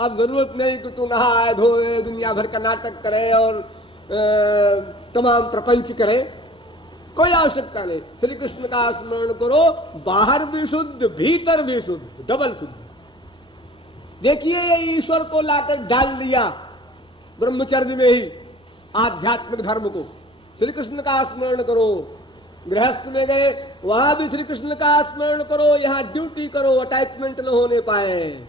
अब जरूरत नहीं कि तू नहाए धोए दुनिया भर का नाटक करे और तमाम प्रपंच करे, कोई आवश्यकता नहीं। श्री कृष्ण का स्मरण करो, बाहर भी शुद्ध भीतर भी शुद्ध, डबल शुद्ध। देखिए ये ईश्वर को लाकर डाल दिया ब्रह्मचर्य में ही, आध्यात्मिक धर्म को। श्री कृष्ण का स्मरण करो, गृहस्थ में गए वहां भी श्री कृष्ण का स्मरण करो, यहां ड्यूटी करो, अटैचमेंट न होने पाए।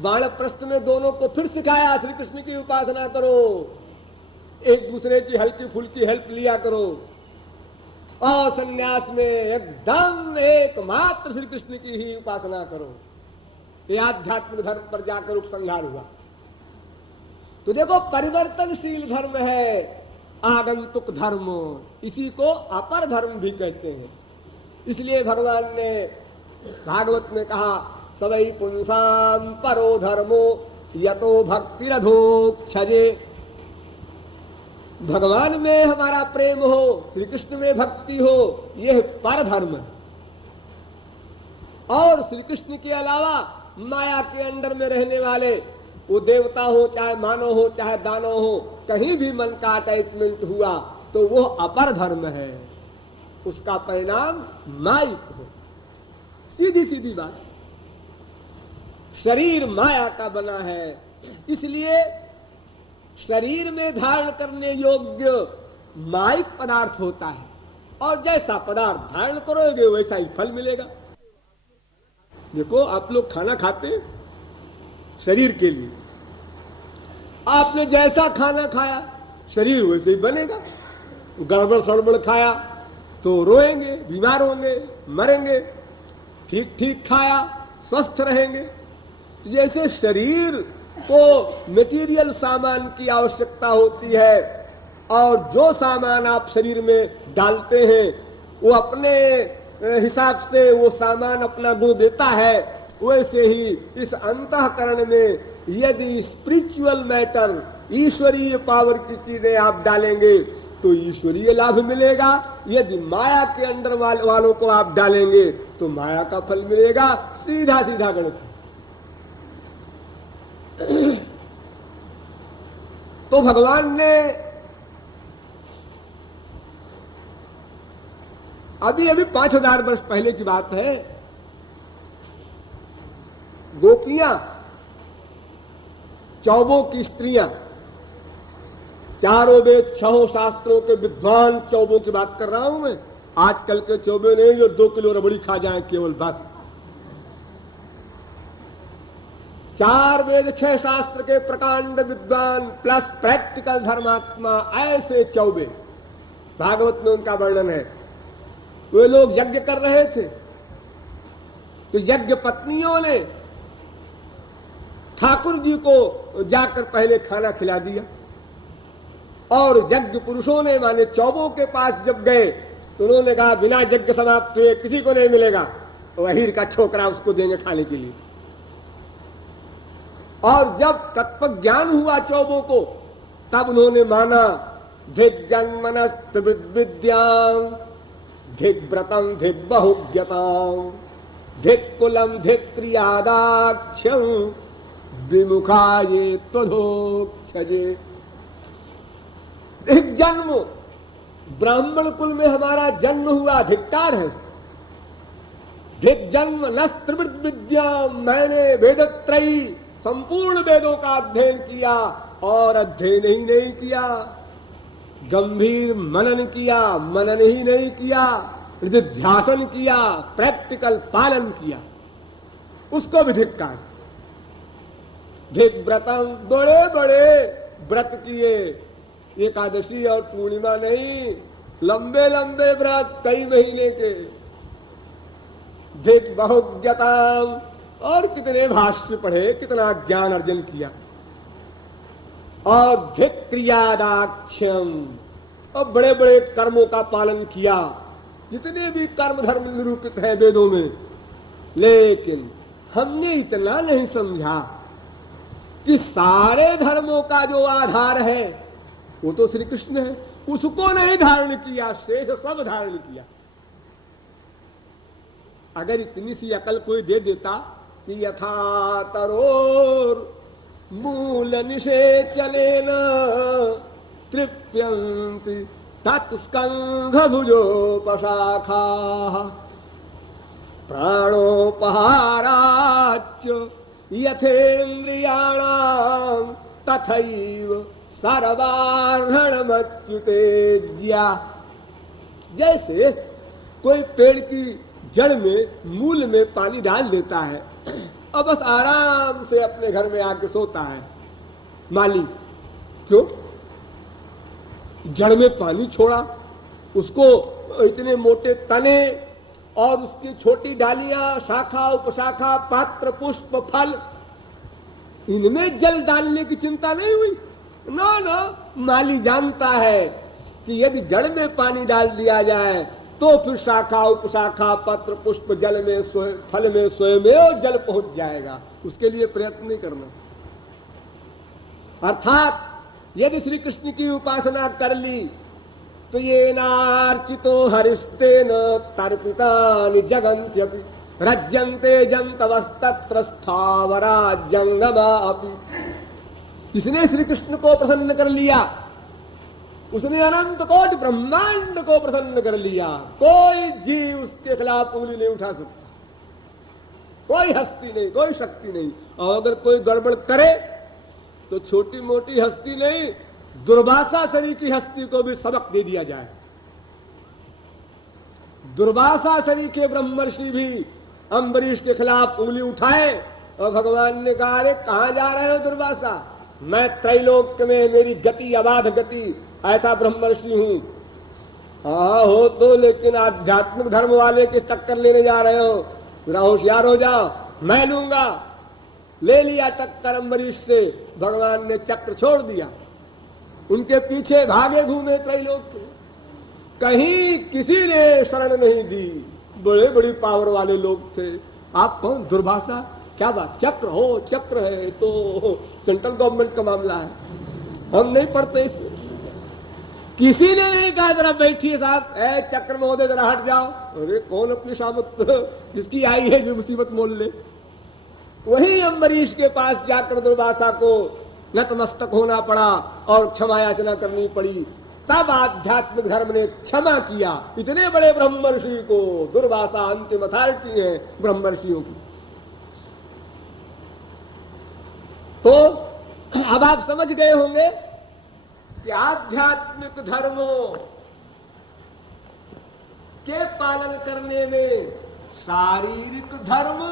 वानप्रस्थ में दोनों को फिर सिखाया, श्री कृष्ण की उपासना करो। एक दूसरे की हल्की फुल्की हेल्प लिया करो, और सन्यास में एकदम एकमात्र श्री कृष्ण की ही उपासना करो। ये आध्यात्मिक धर्म पर जाकर उपसंहार हुआ। तो देखो, परिवर्तनशील धर्म है आगंतुक धर्म, इसी को अपर धर्म भी कहते हैं। इसलिए भगवान ने भागवत में कहा, सवै पुंसाम परो धर्मो यतो भक्तिरधोक्षजे। भगवान में हमारा प्रेम हो, श्री कृष्ण में भक्ति हो, यह पर धर्म है। और श्री कृष्ण के अलावा माया के अंडर में रहने वाले, वो देवता हो, चाहे मानव हो, चाहे दानव हो, कहीं भी मन का अटैचमेंट हुआ तो वो अपर धर्म है, उसका परिणाम माइक हो। सीधी सीधी बात। शरीर माया का बना है, इसलिए शरीर में धारण करने योग्य माइक पदार्थ होता है, और जैसा पदार्थ धारण करोगे वैसा ही फल मिलेगा। देखो, आप लोग खाना खाते शरीर के लिए, आपने जैसा खाना खाया शरीर वैसे ही बनेगा। गड़बड़ सड़बड़ खाया तो रोएंगे, बीमार होंगे, मरेंगे। ठीक ठीक खाया स्वस्थ रहेंगे। जैसे शरीर को मटेरियल सामान की आवश्यकता होती है, और जो सामान आप शरीर में डालते हैं वो अपने हिसाब से वो सामान अपना गुण देता है, वैसे ही इस अंतःकरण में यदि स्पिरिचुअल मैटर, ईश्वरीय पावर की चीजें आप डालेंगे तो ईश्वरीय लाभ मिलेगा। यदि माया के अंडर वालों को आप डालेंगे तो माया का फल मिलेगा। सीधा सीधा गणित। तो भगवान ने अभी 5000 वर्ष पहले की बात है, गोपियां, चौबों की स्त्रियां, चारों वेद 6 शास्त्रों के विद्वान चौबों की बात कर रहा हूं मैं। आजकल के चौबे नहीं जो 2 किलो रबड़ी खा जाए केवल, बस। 4 वेद 6 शास्त्र के प्रकांड विद्वान प्लस प्रैक्टिकल धर्मात्मा, ऐसे चौबे भागवत में उनका वर्णन है। वे लोग यज्ञ कर रहे थे तो यज्ञ पत्नियों ने ठाकुर जी को जाकर पहले खाना खिला दिया, और यज्ञ पुरुषों ने, माने चौबों के पास जब गए तो उन्होंने कहा बिना यज्ञ समाप्त हुए किसी को नहीं मिलेगा, वहीर का छोकरा उसको देंगे खाने के लिए। और जब तत्व ज्ञान हुआ चौबों को, तब उन्होंने माना धिक जन्मनस्त विद्यां धिक व्रतम धिक बहुज्ञतां धिक कुलम धिक क्रियादाक्ष्यं विमुखाये त्वधोक्षजे। एक जन्म, ब्राह्मण कुल में हमारा जन्म हुआ, धिक्कार है। धिक जन्म नस्त्रिवृत विद्या, मैंने वेदत्रयी संपूर्ण वेदों का अध्ययन किया, और अध्ययन ही नहीं किया, गंभीर मनन किया, मनन ही नहीं किया, ध्यासन किया, प्रैक्टिकल पालन किया, उसको भी धिक्कार। धिक व्रतम, बड़े बड़े व्रत किए, एकादशी और पूर्णिमा नहीं, लंबे लंबे व्रत कई महीने के। धिक बहुज्ञताम, और कितने भाष्य पढ़े, कितना ज्ञान अर्जन किया। और धिक क्रियादाक्ष्यम, और बड़े बड़े कर्मों का पालन किया, जितने भी कर्म धर्म निरूपित है वेदों में। लेकिन हमने इतना नहीं समझा कि सारे धर्मों का जो आधार है वो तो श्री कृष्ण है, उसको नहीं धारण किया, शेष सब धारण किया। अगर इतनी सी अकल कोई दे देता कि यथा तरोर मूल निषेचनेन तृप्यन्ति तत्स्कंध भुजोपशाखा प्राणोपहाराच्च यथेन्द्रियाणां तथैव सर्वार्हणमच्युतेज्या। जैसे कोई पेड़ की जड़ में, मूल में पानी डाल देता है और बस आराम से अपने घर में आके सोता है माली। क्यों? जड़ में पानी छोड़ा, उसको इतने मोटे तने और उसकी छोटी डालियां, शाखा उपशाखा, पात्र, पुष्प, फल, इनमें जल डालने की चिंता नहीं हुई। ना ना, माली जानता है कि यदि जड़ में पानी डाल दिया जाए तो फिर शाखा उपशाखा, पत्र, पुष्प, जल में फल में स्वयं में जल पहुंच जाएगा, उसके लिए प्रयत्न नहीं करना। अर्थात यदि श्री कृष्ण की उपासना कर ली तो ये नार्चितो हरिस्तेन तर्पितानि जगन्त्यपि रज्यन्ते जन्तवस्तत्र स्थावरा जंगमा अपि। इसने श्री कृष्ण को प्रसन्न कर लिया, उसने अनंत कोटि ब्रह्मांड को प्रसन्न कर लिया, कोई जीव उसके खिलाफ उंगली नहीं उठा सकता, कोई हस्ती नहीं, कोई शक्ति नहीं। और अगर कोई गड़बड़ करे तो छोटी मोटी हस्ती नहीं, दुर्वासा शरीर की हस्ती को भी सबक दे दिया जाए। दुर्वासा शरीर के ब्रह्मर्षि भी अम्बरीश के खिलाफ उंगली उठाए और भगवान ने कहा, अरे कहां जा रहे हो दुर्वासा, मैं त्रैलोक्य में मेरी गति अबाध गति ऐसा ब्रह्मर्षि हूं। हाँ हो तो, लेकिन आध्यात्मिक धर्म वाले के चक्कर लेने जा रहे हो, जरा होशियार हो जाओ, मैं लूंगा। ले लिया टक्कर अम्बरीश से, भगवान ने चक्र छोड़ दिया, उनके पीछे भागे घूमे त्रैलोक्य, कहीं किसी ने शरण नहीं दी। बड़े बड़ी पावर वाले लोग थे। आप कौन? दुर्भाषा? क्या बात, चक्र हो, चक्र है तो सेंट्रल गवर्नमेंट का मामला है, हम नहीं पढ़ते इसमें। किसी ने नहीं कहा जरा बैठिए साहब, ए चक्र महोदय जरा हट जाओ। अरे कौन अपनी शामत किसकी आई है जो मुसीबत मोल ले। वही अम्बरीश के पास जाकर दुर्वासा को नतमस्तक होना पड़ा और क्षमा याचना करनी पड़ी। तब आध्यात्मिक धर्म ने क्षमा किया इतने बड़े ब्रह्मर्षि को। दुर्वासा अंतिम अथॉरिटी है ब्रह्मर्षियों की। तो अब आप समझ गए होंगे कि आध्यात्मिक धर्मों के पालन करने में शारीरिक धर्म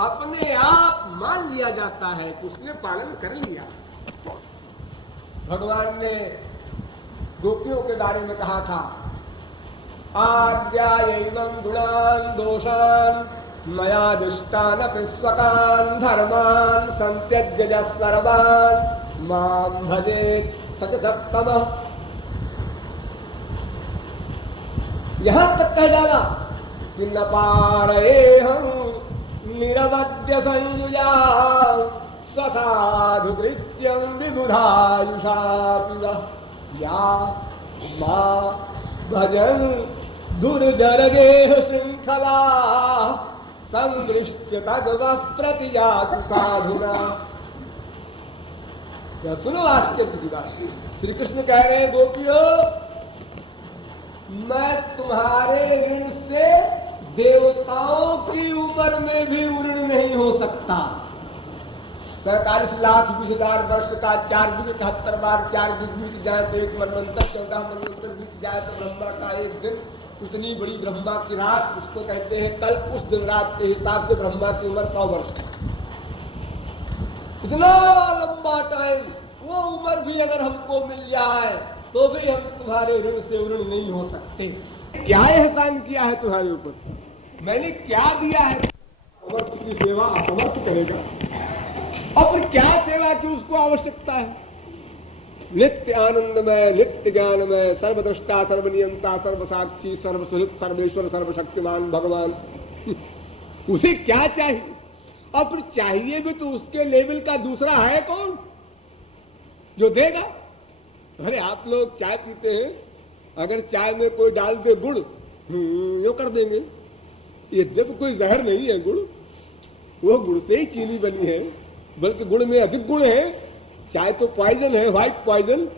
अपने आप मान लिया जाता है कि उसने पालन कर लिया। भगवान ने गोपियों के बारे में कहा था, आज्ञायैवं गुणान् दोषान् मया दिष्टानपि स्वकान् धर्मान् संत्यज्य यः सर्वान् मां भजेत् स च सत्तमः। यहां तक कह डाला कि न पारयेऽहं निरवद्य संयुजा स्वसाधु कृत्यं विबुधायुषापि वः या मां भजन् दुर्जरगेह श्रृंखला संदृश्य तद्वः प्रतियातु साधुना। क्या सुनो आश्चर्य की बात। श्री कृष्ण कह रहे हैं, गोपियों मैं तुम्हारे ऋण से देवताओं की उम्र में भी ऋण नहीं हो सकता। 47,20,000 वर्ष का 4,71 बार 4 बीत जाए तो एक मनवंतर, 14 मनवंतर बीत जाए तो ब्रह्मा का एक दिन, उतनी बड़ी ब्रह्मा की रात, उसको कहते हैं कल्प। उस दिन रात के हिसाब से ब्रह्मा की उम्र 100 वर्ष। इतना लंबा टाइम, वो उम्र भी अगर हमको मिल जाए तो भी हम तुम्हारे ऋण से ऋण नहीं हो सकते। क्या एहसान किया है तुम्हारे ऊपर, मैंने क्या दिया है? समर्थ की सेवा असमर्थ करेगा, और फिर क्या सेवा की उसको आवश्यकता है? नित्य आनंदमय, नित्य ज्ञानमय, सर्वद्रष्टा, सर्वनियंता, सर्वसाक्षी, सर्वसुहृत, सर्वेश्वर, सर्वशक्तिमान भगवान, उसे क्या चाहिए? और फिर चाहिए भी तो उसके लेवल का दूसरा है कौन जो देगा? अरे आप लोग चाय पीते हैं, अगर चाय में कोई डाल दे गुड़, यो कर देंगे। ये जब कोई जहर नहीं है गुड़, वो गुड़ से ही चीनी बनी है, बल्कि गुड़ में अधिक गुण है। चाय तो पॉइजन है, व्हाइट पॉइजन,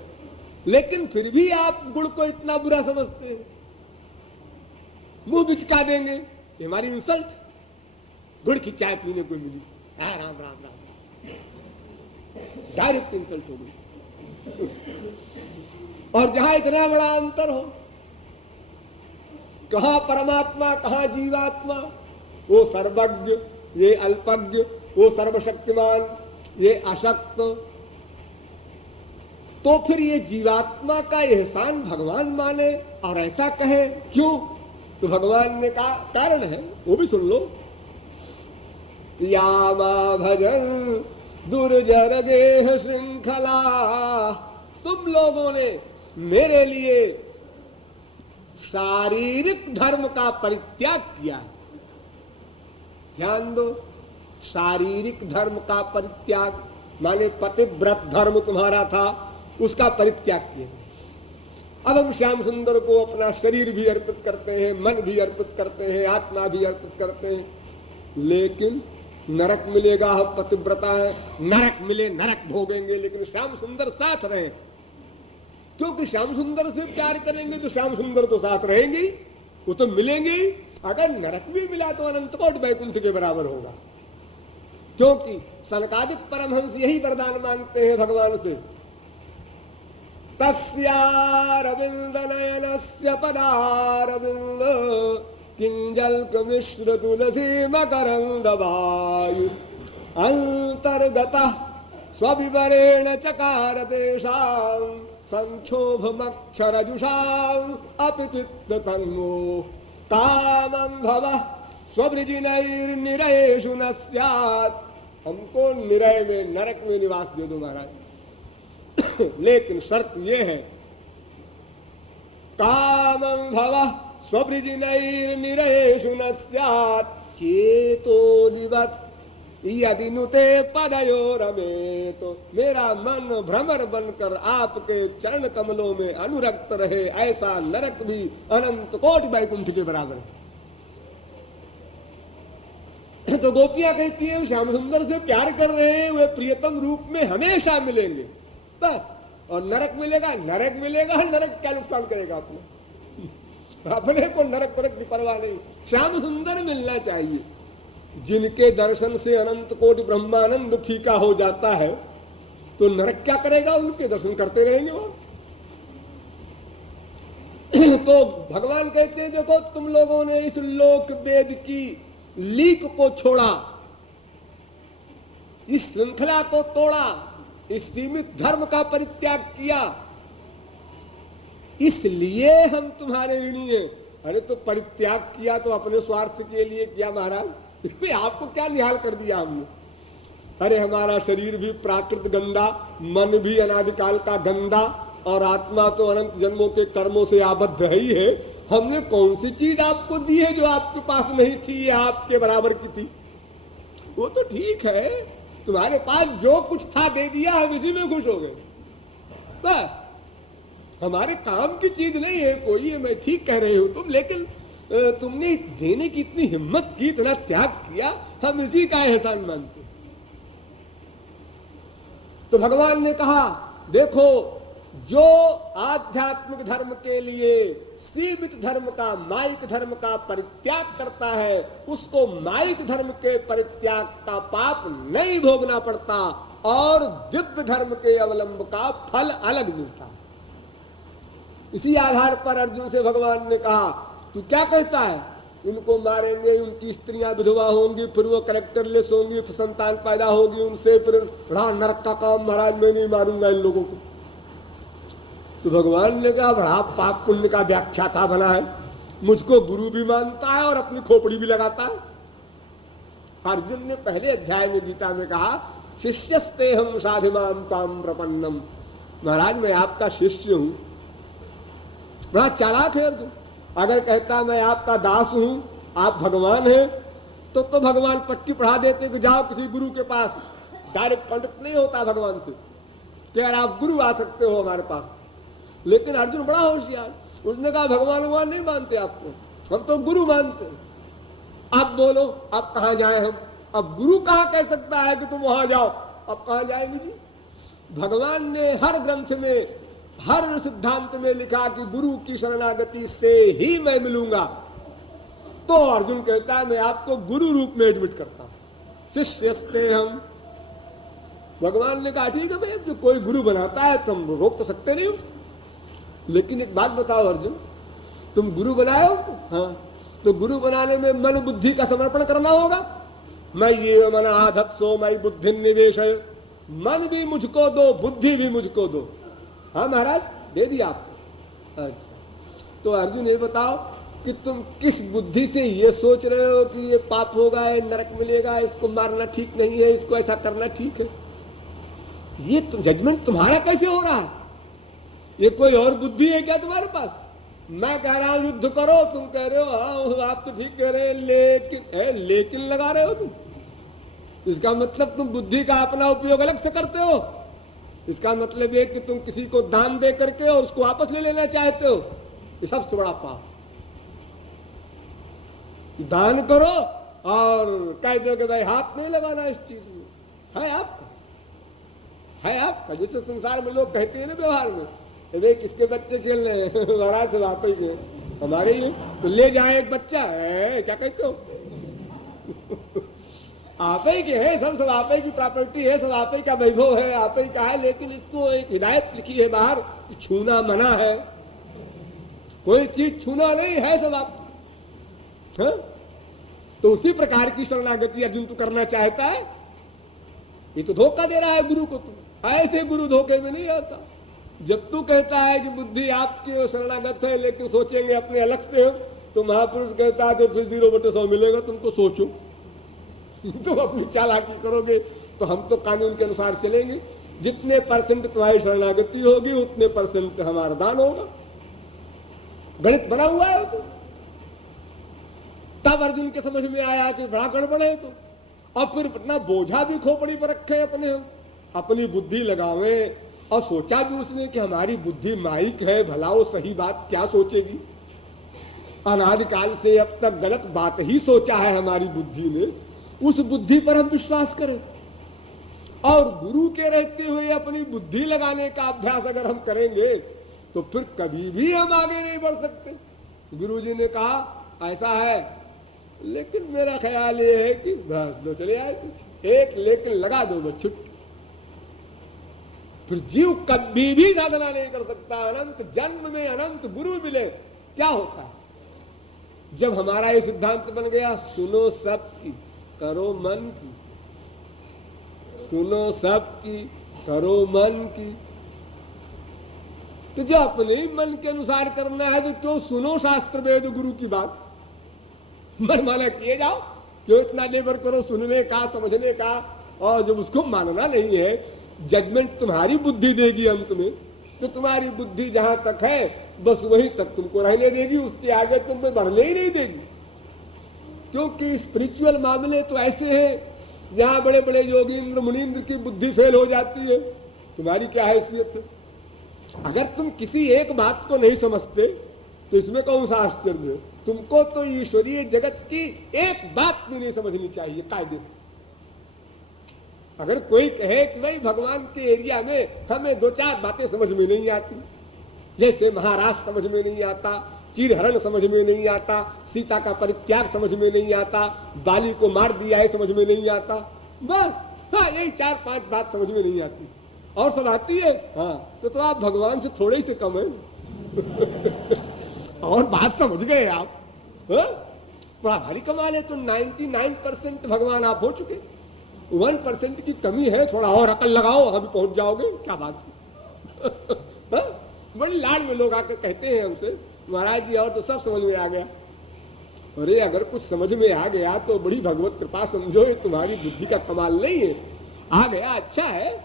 लेकिन फिर भी आप गुड़ को इतना बुरा समझते हैं, मुंह बिचका देंगे। ये हमारी इंसल्ट, गुड़ की चाय पीने को मिली, राम राम राम, डायरेक्ट इंसल्ट हो गई। और जहां इतना बड़ा अंतर हो, कहां परमात्मा कहां जीवात्मा, वो सर्वज्ञ ये अल्पज्ञ, वो सर्वशक्तिमान ये अशक्त। तो फिर ये जीवात्मा का एहसान भगवान माने और ऐसा कहे क्यों? तो भगवान ने कहा कारण है, वो भी सुन लो। यामा भजन दुर्जर गेह श्रृंखला, तुम लोगों ने मेरे लिए शारीरिक धर्म का परित्याग किया। ध्यान दो, शारीरिक धर्म का परित्याग माने पतिव्रत धर्म तुम्हारा था, उसका परित्याग किया। अब हम श्याम सुंदर को अपना शरीर भी अर्पित करते हैं, मन भी अर्पित करते हैं, आत्मा भी अर्पित करते हैं, लेकिन नरक मिलेगा, हम पतिव्रता है, नरक मिले नरक भोगेंगे, लेकिन श्याम सुंदर साथ रहे, क्योंकि श्याम सुंदर से प्यार करेंगे तो श्याम सुंदर तो साथ रहेंगे, वो तो मिलेंगे। अगर नरक भी मिला तो अनंत कोटि वैकुंठ के बराबर होगा, क्योंकि सनकादिक परमहंस यही वरदान मांगते हैं भगवान से, तस्यारविंद नयनस्य पदारविंद किंजल्क मिश्र तुलसी मकरंद वायु अंतर्गतः स्वविवरेण चकार तेषां संक्षोभमक्षरजुषां अपि चित्ततन्मो कामं भवः स्ववृजिनैर्निरयेषु न स्यात्। हमको निरय में, नरक में निवास दे दो महाराज, लेकिन शर्त ये है, कामं भवः स्ववृजिनैर्निरयेषु न स्यात् चेतो निवत् यदि नुते पदयो रमे, तो मेरा मन भ्रमर बनकर आपके चरण कमलों में अनुरक्त रहे, ऐसा नरक भी अनंत कोटि वैकुंठ के बराबर है। तो गोपियां कहती हैं श्याम सुंदर से प्यार कर रहे हैं, वे प्रियतम रूप में हमेशा मिलेंगे बस, और नरक मिलेगा, नरक मिलेगा, नरक क्या नुकसान करेगा अपने को नरक परक की परवाह नहीं, श्याम सुंदर मिलना चाहिए। जिनके दर्शन से अनंत कोटि ब्रह्मानंद फीका हो जाता है, तो नरक क्या करेगा, उनके दर्शन करते रहेंगे वो। तो भगवान कहते हैं देखो तुम लोगों ने इस लोक वेद की लीक को छोड़ा, इस श्रृंखला को तोड़ा, इस सीमित धर्म का परित्याग किया, इसलिए हम तुम्हारे ऋणी हैं। अरे तो परित्याग किया तो अपने स्वार्थ के लिए किया महाराज, आपको क्या निहाल कर दिया हमने। अरे हमारा शरीर भी प्राकृत गंदा, मन भी अनादिकाल का गंदा, और आत्मा तो अनंत जन्मों के कर्मों से आबद्ध है ही है। हमने कौन सी चीज आपको दी है जो आपके पास नहीं थी या आपके बराबर की थी? वो तो ठीक है, तुम्हारे पास जो कुछ था दे दिया, हम इसी में खुश हो गए बस। हमारे काम की चीज नहीं है कोई, है मैं ठीक कह रही हूं तुम, लेकिन तुमने देने की इतनी हिम्मत की, इतना त्याग किया, हम इसी का एहसान मानते। तो भगवान ने कहा देखो, जो आध्यात्मिक धर्म के लिए सीमित धर्म का, माइक धर्म का परित्याग करता है, उसको माइक धर्म के परित्याग का पाप नहीं भोगना पड़ता, और दिव्य धर्म के अवलंब का फल अलग मिलता। इसी आधार पर अर्जुन से भगवान ने कहा तू क्या कहता है, इनको मारेंगे, उनकी स्त्रियां विधवा होंगी, फिर वो कैरेक्टरलेस होंगी, फिर संतान पैदा होगी उनसे, फिर बड़ा नरक का काम, महाराज मैं नहीं मारूंगा इन लोगों को। तो भगवान ने कहा बड़ा पाप पुण्य का व्याख्याता बना है, मुझको गुरु भी मानता है और अपनी खोपड़ी भी लगाता है। अर्जुन ने पहले अध्याय में गीता में कहा शिष्यस्ते हम साधिमाम ताम प्रपन्नम, महाराज मैं आपका शिष्य हूं। बड़ा चालाक है अर्जुन, अगर कहता मैं आपका दास हूं, आप भगवान हैं, तो भगवान पट्टी पढ़ा देते कि जाओ किसी गुरु के पास। डायरेक्ट कांटेक्ट नहीं होता भगवान से कि यार आप गुरु आ सकते हो हमारे पास। लेकिन अर्जुन बड़ा होशियार, उसने कहा भगवान नहीं मानते आपको, हम तो गुरु मानते। आप बोलो आप कहां जाए हम, अब गुरु कहां कह सकता है कि तुम वहां जाओ, अब कहां जाएंगे जी। भगवान ने हर ग्रंथ में, हर सिद्धांत में लिखा कि गुरु की शरणागति से ही मैं मिलूंगा। तो अर्जुन कहता है मैं आपको गुरु रूप में एडमिट करता हूं, शिष्यस्ते हम। भगवान ने कहा ठीक है भाई, जो कोई गुरु बनाता है तुम रोक तो सकते नहीं हो, लेकिन एक बात बताओ अर्जुन, तुम गुरु बनाए हो? हाँ, तो गुरु बनाने में मन बुद्धि का समर्पण करना होगा। मैं ये मन आधत्सो मैं बुद्धि निवेश, मन भी मुझको दो, बुद्धि भी मुझको दो। हाँ महाराज दे दिया आपको। अच्छा, तो अर्जुन ये बताओ कि तुम किस बुद्धि से ये सोच रहे हो कि ये पाप होगा, ये नरक मिलेगा, इसको मारना ठीक नहीं है, इसको ऐसा करना ठीक है? ये जजमेंट तुम्हारा कैसे हो रहा है? ये कोई और बुद्धि है क्या तुम्हारे पास? मैं कह रहा हूं युद्ध करो, तुम कह रहे हो हाँ आप तो ठीक कह रहे हैं, लेकिन लगा रहे हो तुम। इसका मतलब तुम बुद्धि का अपना उपयोग अलग से करते हो। इसका मतलब ये कि तुम किसी को दान दे करके और उसको वापस ले लेना चाहते हो। ये सबसे बड़ा पाप। दान करो और कह दो कि भाई हाथ नहीं लगाना इस चीज में, है आपका। जैसे संसार में लोग कहते हैं ना व्यवहार में, वे किसके बच्चे खेल रहे हैं? महाराज सब आप ही के, हमारे ही। तो ले जाए एक बच्चा है, क्या कहते हो? आप ही के है, सब आप ही की प्रॉपर्टी है, सब आप ही का वैभव है, आप ही का है। लेकिन इसको एक हिदायत लिखी है बाहर कि छूना मना है, कोई चीज छूना नहीं है, सब आप। तो उसी प्रकार की शरणागति अर्जुन तू करना चाहता है। ये तो धोखा दे रहा है गुरु को। तू ऐसे गुरु धोखे में नहीं आता। जब तू कहता है कि बुद्धि आपके शरणागत है लेकिन सोचेंगे अपने अलग से हो, तो महापुरुष कहता है तो फिर 0/100 मिलेगा तुमको, सोचो। तुम अपनी चालाकी करोगे तो हम तो कानून के अनुसार चलेंगे। जितने % तुम्हारी शरणागति होगी उतने % हमारा दान होगा। गणित बना हुआ है तो। तब अर्जुन के समझ में आया कि बड़ा गड़बड़ है तो। और फिर अपना बोझा भी खोपड़ी पर रखे अपने, अपनी बुद्धि लगावे। और सोचा भी उसने कि हमारी बुद्धि माइक है, भला वो सही बात क्या सोचेगी। अनादिकाल से अब तक गलत बात ही सोचा है हमारी बुद्धि ने, उस बुद्धि पर हम विश्वास करें। और गुरु के रहते हुए अपनी बुद्धि लगाने का अभ्यास अगर हम करेंगे तो फिर कभी भी हम आगे नहीं बढ़ सकते। गुरु जी ने कहा ऐसा है, लेकिन मेरा ख्याल ये है कि बस दो चले आए कुछ एक, लेकिन लगा दो बस छुट्टी। फिर जीव कभी भी साधना नहीं कर सकता। अनंत जन्म में अनंत गुरु मिले। क्या होता है जब हमारा ये सिद्धांत बन गया, सुनो सबकी करो मन की, सुनो सबकी करो मन की। तो जो अपने ही मन के अनुसार करना है तो क्यों सुनो शास्त्र वेद गुरु की बात, मनमाना किए जाओ। क्यों इतना लेबर करो सुनने का, समझने का। और जब उसको मानना नहीं है, जजमेंट तुम्हारी बुद्धि देगी अंत में। तो तुम्हारी बुद्धि जहां तक है बस वहीं तक तुमको रहने देगी, उसके आगे तुम्हें बढ़ने ही नहीं देगी। क्योंकि स्पिरिचुअल मामले तो ऐसे हैं जहां बड़े बड़े योगींद्र मुनींद्र की बुद्धि फेल हो जाती है। तुम्हारी क्या हैसियत है? अगर तुम किसी एक बात को नहीं समझते तो इसमें कौन सा आश्चर्य है? तुमको तो ईश्वरीय जगत की एक बात भी नहीं समझनी चाहिए कायदे से। अगर कोई कहे कि भाई भगवान के एरिया में हमें 2-4 बातें समझ में नहीं आती, जैसे महाराज समझ में नहीं आता, चीरहरण समझ में नहीं आता, सीता का परित्याग समझ में नहीं आता, बाली को मार दिया है समझ में नहीं आता, बस हाँ यही 4-5 बात समझ में नहीं आती और सब आती है, हाँ तो आप भगवान से थोड़े ही से कम है। और बात समझ गए आप, बड़ा भारी कमाल है। तो 99% भगवान आप हो चुके, 1% की कमी है, थोड़ा और अकल लगाओ वहां भी पहुंच जाओगे। क्या बात। बड़ी लाड में लोग आकर कहते हैं हमसे, महाराज जी और तो सब समझ में आ गया। अरे अगर कुछ समझ में आ गया तो बड़ी भगवत कृपा समझो, ये तुम्हारी बुद्धि का कमाल नहीं है। आ गया अच्छा है,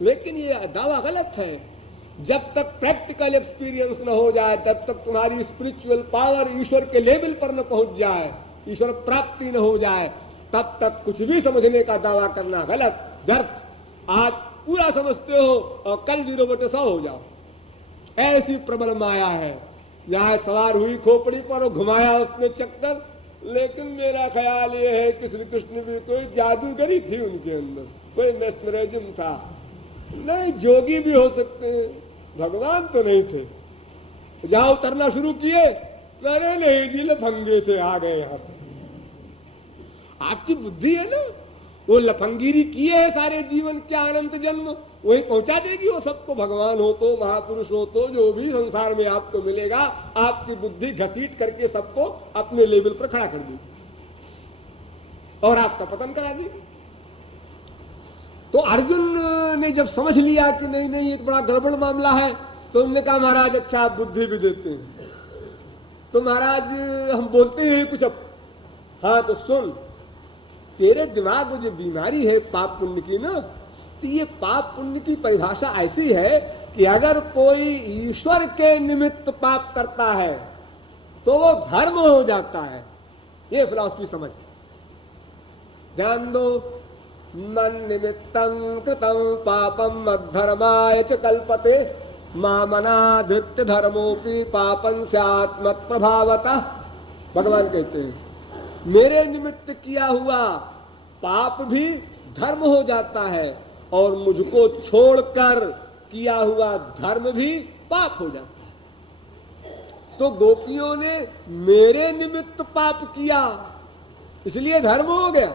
लेकिन ये दावा गलत है। जब तक प्रैक्टिकल एक्सपीरियंस न हो जाए तब तक तुम्हारी स्पिरिचुअल पावर ईश्वर के लेवल पर न पहुंच जाए, ईश्वर प्राप्ति न हो जाए, तब तक कुछ भी समझने का दावा करना गलत, व्यर्थ। आज पूरा समझते हो और कल 0/100 हो जाओ। ऐसी प्रबल माया है, यहाँ सवार हुई खोपड़ी पर और घुमाया उसने चक्कर। लेकिन मेरा ख्याल ये है कि श्री कृष्ण भी कोई जादूगरी थी उनके अंदर, कोई मेस्मरिज्म था। नहीं, जोगी भी हो सकते हैं, भगवान तो नहीं थे। जहां उतरना शुरू किए, अरे नहीं जी लफंगे थे, आ गए यहाँ पर। आपकी बुद्धि है ना, वो लफंगीरी किए है सारे जीवन क्या अनंत जन्म, वही पहुंचा देगी वो सबको। भगवान हो तो, महापुरुष हो तो, जो भी संसार में आपको मिलेगा, आपकी बुद्धि घसीट करके सबको अपने लेवल पर खड़ा कर देगी और आपका पतन करा देगी। तो अर्जुन ने जब समझ लिया कि नहीं नहीं ये तो बड़ा गड़बड़ मामला है, तो उन्होंने कहा महाराज अच्छा आप बुद्धि भी देते हैं, तो महाराज हम बोलते ही नहीं कुछ अब। हाँ तो सुन, तेरे दिमाग में जो बीमारी है पाप पुण्य की ना, तो ये पाप पुण्य की परिभाषा ऐसी है कि अगर कोई ईश्वर के निमित्त पाप करता है तो वो धर्म हो जाता है। ये फिलॉसफी समझ, ध्यान दो। मन निमित्तं कृतं पापम मद्धर्माय च कल्पते मामनाधृत्य धर्मोपि पापं स्यात् मत्प्रभावतः। भगवान कहते हैं मेरे निमित्त किया हुआ पाप भी धर्म हो जाता है और मुझको छोड़कर किया हुआ धर्म भी पाप हो जाता है। तो गोपियों ने मेरे निमित्त पाप किया इसलिए धर्म हो गया,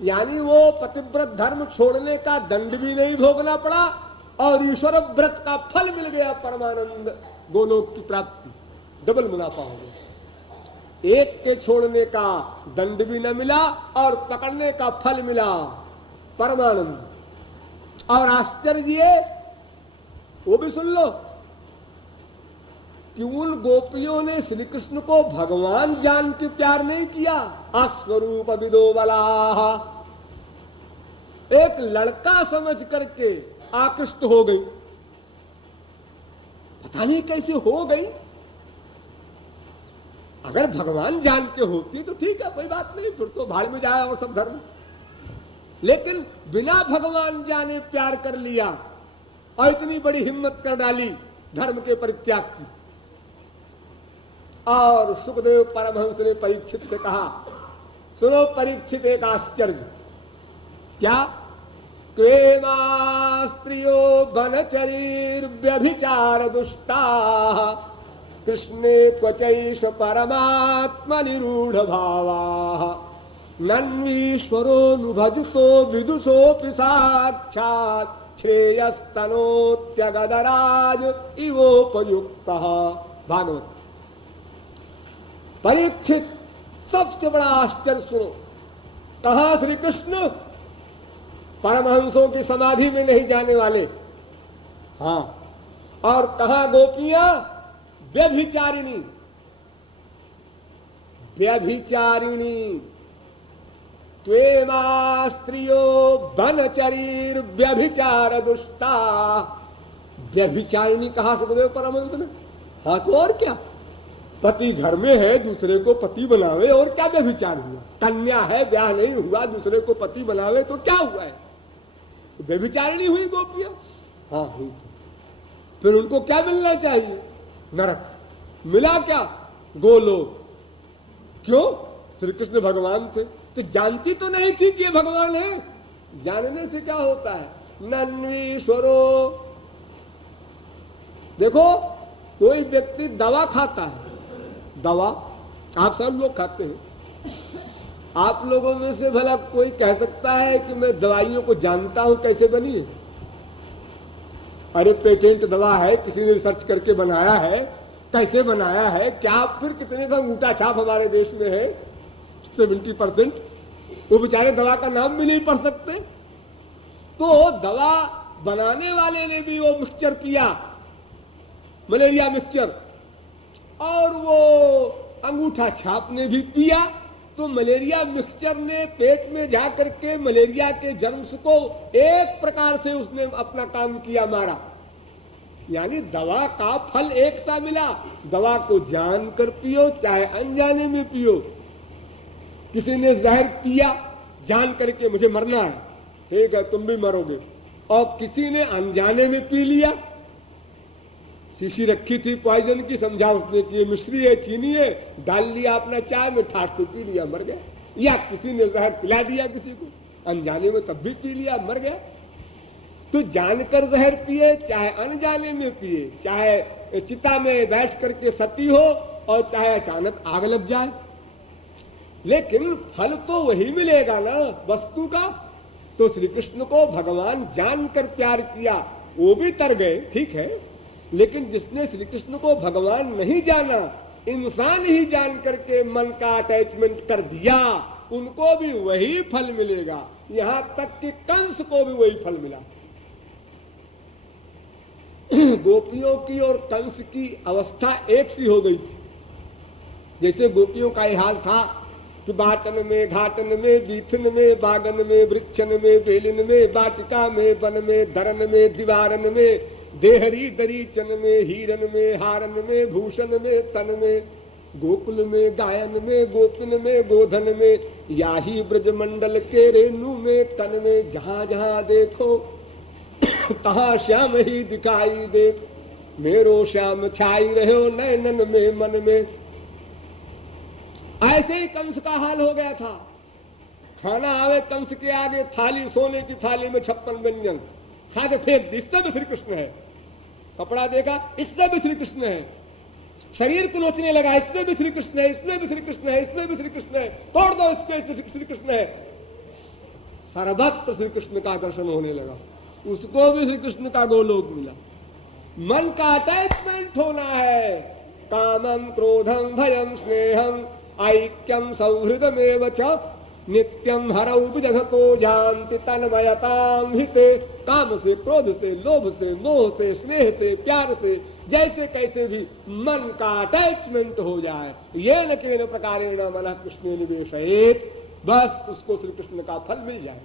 यानी वो पतिव्रत धर्म छोड़ने का दंड भी नहीं भोगना पड़ा और ईश्वर व्रत का फल मिल गया, परमानंद गोलोक की प्राप्ति, डबल मुनाफा हो गया। एक के छोड़ने का दंड भी न मिला और पकड़ने का फल मिला, परमानंद। और आश्चर्य वो भी सुन लो कि उन गोपियों ने श्री कृष्ण को भगवान जान के प्यार नहीं किया। अस्वरूप विदो बलाह, एक लड़का समझ करके आकृष्ट हो गई, पता नहीं कैसे हो गई। अगर भगवान जान के होती तो ठीक है, कोई बात नहीं, फिर तो भाड़ में जाए और सब धर्म। लेकिन बिना भगवान जाने प्यार कर लिया और इतनी बड़ी हिम्मत कर डाली धर्म के परित्याग की। और सुखदेव परमहंस ने परीक्षित से कहा, सुनो परीक्षित एक आश्चर्य, क्या क्वेमा स्त्रियो बनचरीर्व्यभिचार दुष्टा कृष्णे त्वचैष परमात्मा निरूढ़ भावा नन्वीश्वरोऽनुभजतो विदुषोऽपि साक्षात् श्रेयस्तनोत्यगदराज इवोपयुक्तः। भागवत। परीक्षित सबसे बड़ा आश्चर्य सुनो, कहा श्री कृष्ण परमहंसों की समाधि में नहीं जाने वाले, हाँ, और कहा गोपियां व्यभिचारिणी, व्यभिचारिणी त्वेमा स्त्रियो बनचरीर व्यभिचार दुष्टा। व्यभिचारिणी कहा सुखदेव परमहंस ने, हाँ तो और क्या, पति घर में है दूसरे को पति बनावे, और क्या व्यभिचार हुआ? कन्या है ब्याह नहीं हुआ दूसरे को पति बनावे तो क्या हुआ है? व्यभिचारिणी हुई गोपियां, हाँ हुई। फिर उनको क्या मिलना चाहिए? नरक। मिला क्या? गोलोक। क्यों? श्री कृष्ण भगवान थे तो जानती तो नहीं थी कि ये भगवान है। जानने से क्या होता है? नन्वीश्वरो। देखो कोई व्यक्ति दवा खाता है, दवा आप सब लोग खाते हैं, आप लोगों में से भला कोई कह सकता है कि मैं दवाइयों को जानता हूं कैसे बनी है? अरे पेटेंट दवा है, किसी ने रिसर्च करके बनाया है, कैसे बनाया है, क्या फिर कितने का अंगूठा छाप हमारे देश में है 70%, वो बेचारे दवा का नाम भी नहीं पढ़ सकते। तो दवा बनाने वाले ने भी वो मिक्सचर पिया, मलेरिया मिक्सचर, और वो अंगूठा छाप ने भी पिया, तो मलेरिया मिक्सचर ने पेट में जा करके मलेरिया के जर्म्स को एक प्रकार से उसने अपना काम किया, मारा। यानी दवा का फल एक सा मिला। दवा को जानकर पियो चाहे अनजाने में पियो। किसी ने जहर पिया जान करके मुझे मरना है, ठीक है तुम भी मरोगे, और किसी ने अनजाने में पी लिया, शीशी रखी थी पॉइजन की, समझा उसने कि ये मिश्री है चीनी है, डाल लिया अपना चाय में, ठाठ से पी लिया, मर गया। या किसी ने जहर पिला दिया किसी को अनजाने में, तब भी पी लिया, मर गया। तो जानकर जहर पिए चाहे अनजाने में पिए, चाहे चिता में बैठ करके सती हो और चाहे अचानक आग लग जाए, लेकिन फल तो वही मिलेगा ना वस्तु का। तो श्री कृष्ण को भगवान जानकर प्यार किया, वो भी तर गए, ठीक है, लेकिन जिसने श्री कृष्ण को भगवान नहीं जाना, इंसान ही जान करके मन का अटैचमेंट कर दिया, उनको भी वही फल मिलेगा। यहां तक कि कंस को भी वही फल मिला। गोपियों की और कंस की अवस्था एक सी हो गई थी। जैसे गोपियों का यह हाल था कि बाटन में, घाटन में, बीथन में, बागन में, वृक्षन में, बेलिन में, बाटिका में, वन में, धरन में, दीवारन में, देहरी दरीचन में, हीरन में, हारन में, भूषण में, तन में, गोकुल में, गायन में, गोपिन में, गोधन में, याही ब्रजमंडल के रेणु में, तन में, जहां जहां देखो तहां श्याम ही दिखाई दे, मेरो श्याम छाई रहो नैनन में मन में। ऐसे ही कंस का हाल हो गया था। खाना आवे कंस के आगे, थाली सोने की थाली में 56 व्यंजन खा के फेंक दी, इसमें भी श्री कृष्ण है। कपड़ा देखा, इसमें भी श्री कृष्ण है। शरीर को नोचने लगा, इसमें भी श्री कृष्ण है, इसमें भी श्री कृष्ण है, इसमें भी श्री कृष्ण है, तोड़ दो इसमें श्री कृष्ण है। सर्वत्र श्री कृष्ण का दर्शन होने लगा। उसको भी श्री कृष्ण का गोलोक मिला। मन का अटैचमेंट होना है। कामम क्रोधम भयम स्नेहम ऐक्यम सौहृदमेव च नित्यम हरौ विदधतो जानति तन्मयताम हिते। काम से, क्रोध से, लोभ से, मोह से, स्नेह से, प्यार से, जैसे कैसे भी मन का अटैचमेंट हो जाए, ये न केन प्रकारेण मनः कृष्णे निवेशयेत्, बस उसको श्री कृष्ण का फल मिल जाए।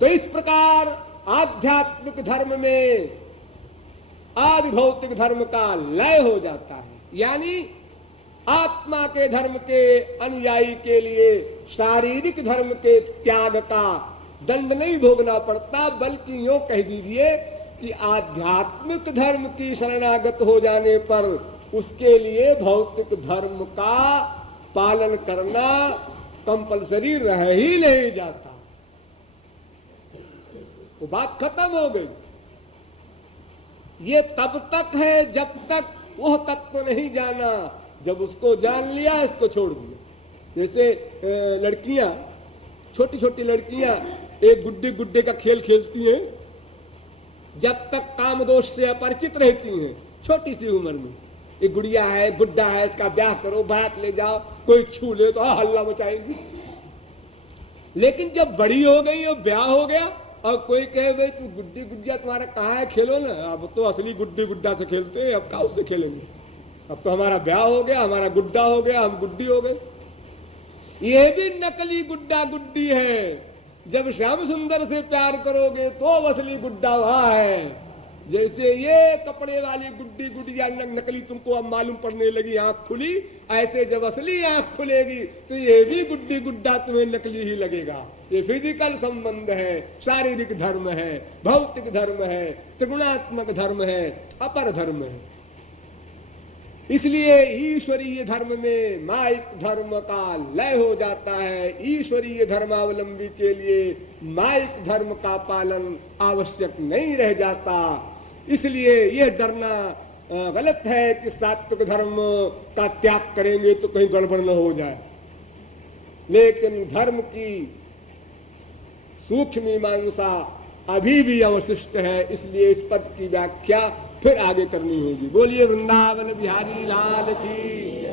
तो इस प्रकार आध्यात्मिक धर्म में आदि भौतिक धर्म का लय हो जाता है। यानी आत्मा के धर्म के अनुयायी के लिए शारीरिक धर्म के त्याग का दंड नहीं भोगना पड़ता, बल्कि यूं कह दीजिए कि आध्यात्मिक धर्म की शरणागत हो जाने पर उसके लिए भौतिक धर्म का पालन करना कंपलसरी रह ही नहीं जाता। वो बात खत्म हो गई। ये तब तक है जब तक वह तत्व नहीं जाना। जब उसको जान लिया, इसको छोड़ दिया। जैसे लड़कियां, छोटी छोटी लड़कियां एक गुड्डे गुड्डे का खेल खेलती हैं, जब तक काम दोष से अपरिचित रहती हैं, छोटी सी उम्र में। एक गुड़िया है, गुड्डा है, इसका ब्याह करो, बारात ले जाओ, कोई छू ले तो हल्ला मचाएंगी। लेकिन जब बड़ी हो गई और ब्याह हो गया और कोई कहे भाई तू गुड्डी गुड्डिया तुम्हारा कहाँ है, खेलो ना। अब तो असली गुड्डी गुड्डा से खेलते हैं, अब कहाँ उससे खेलेंगे। अब तो हमारा ब्याह हो गया, हमारा गुड्डा हो गया, हम गुड्डी हो गए। ये भी नकली गुड्डा गुड्डी है। जब श्याम सुंदर से प्यार करोगे तो असली गुड्डा वहां है। जैसे ये कपड़े वाली गुड्डी गुड्डिया नकली तुमको अब मालूम पड़ने लगी, आंख खुली, ऐसे जब असली आंख खुलेगी तो ये भी गुड्डी गुड्डा तुम्हें नकली ही लगेगा। ये फिजिकल संबंध है, शारीरिक धर्म है, भौतिक धर्म है, त्रिगुणात्मक धर्म है, अपर धर्म है। इसलिए ईश्वरीय धर्म में माइक धर्म का लय हो जाता है। ईश्वरीय धर्मावलंबी के लिए माइक धर्म का पालन आवश्यक नहीं रह जाता। इसलिए यह डरना गलत है कि सात्विक धर्म का त्याग करेंगे तो कहीं गड़बड़ न हो जाए। लेकिन धर्म की सूक्ष्म मीमांसा अभी भी अवशिष्ट है। इसलिए इस पद की व्याख्या फिर आगे करनी होगी। बोलिए वृंदावन बिहारी लाल की।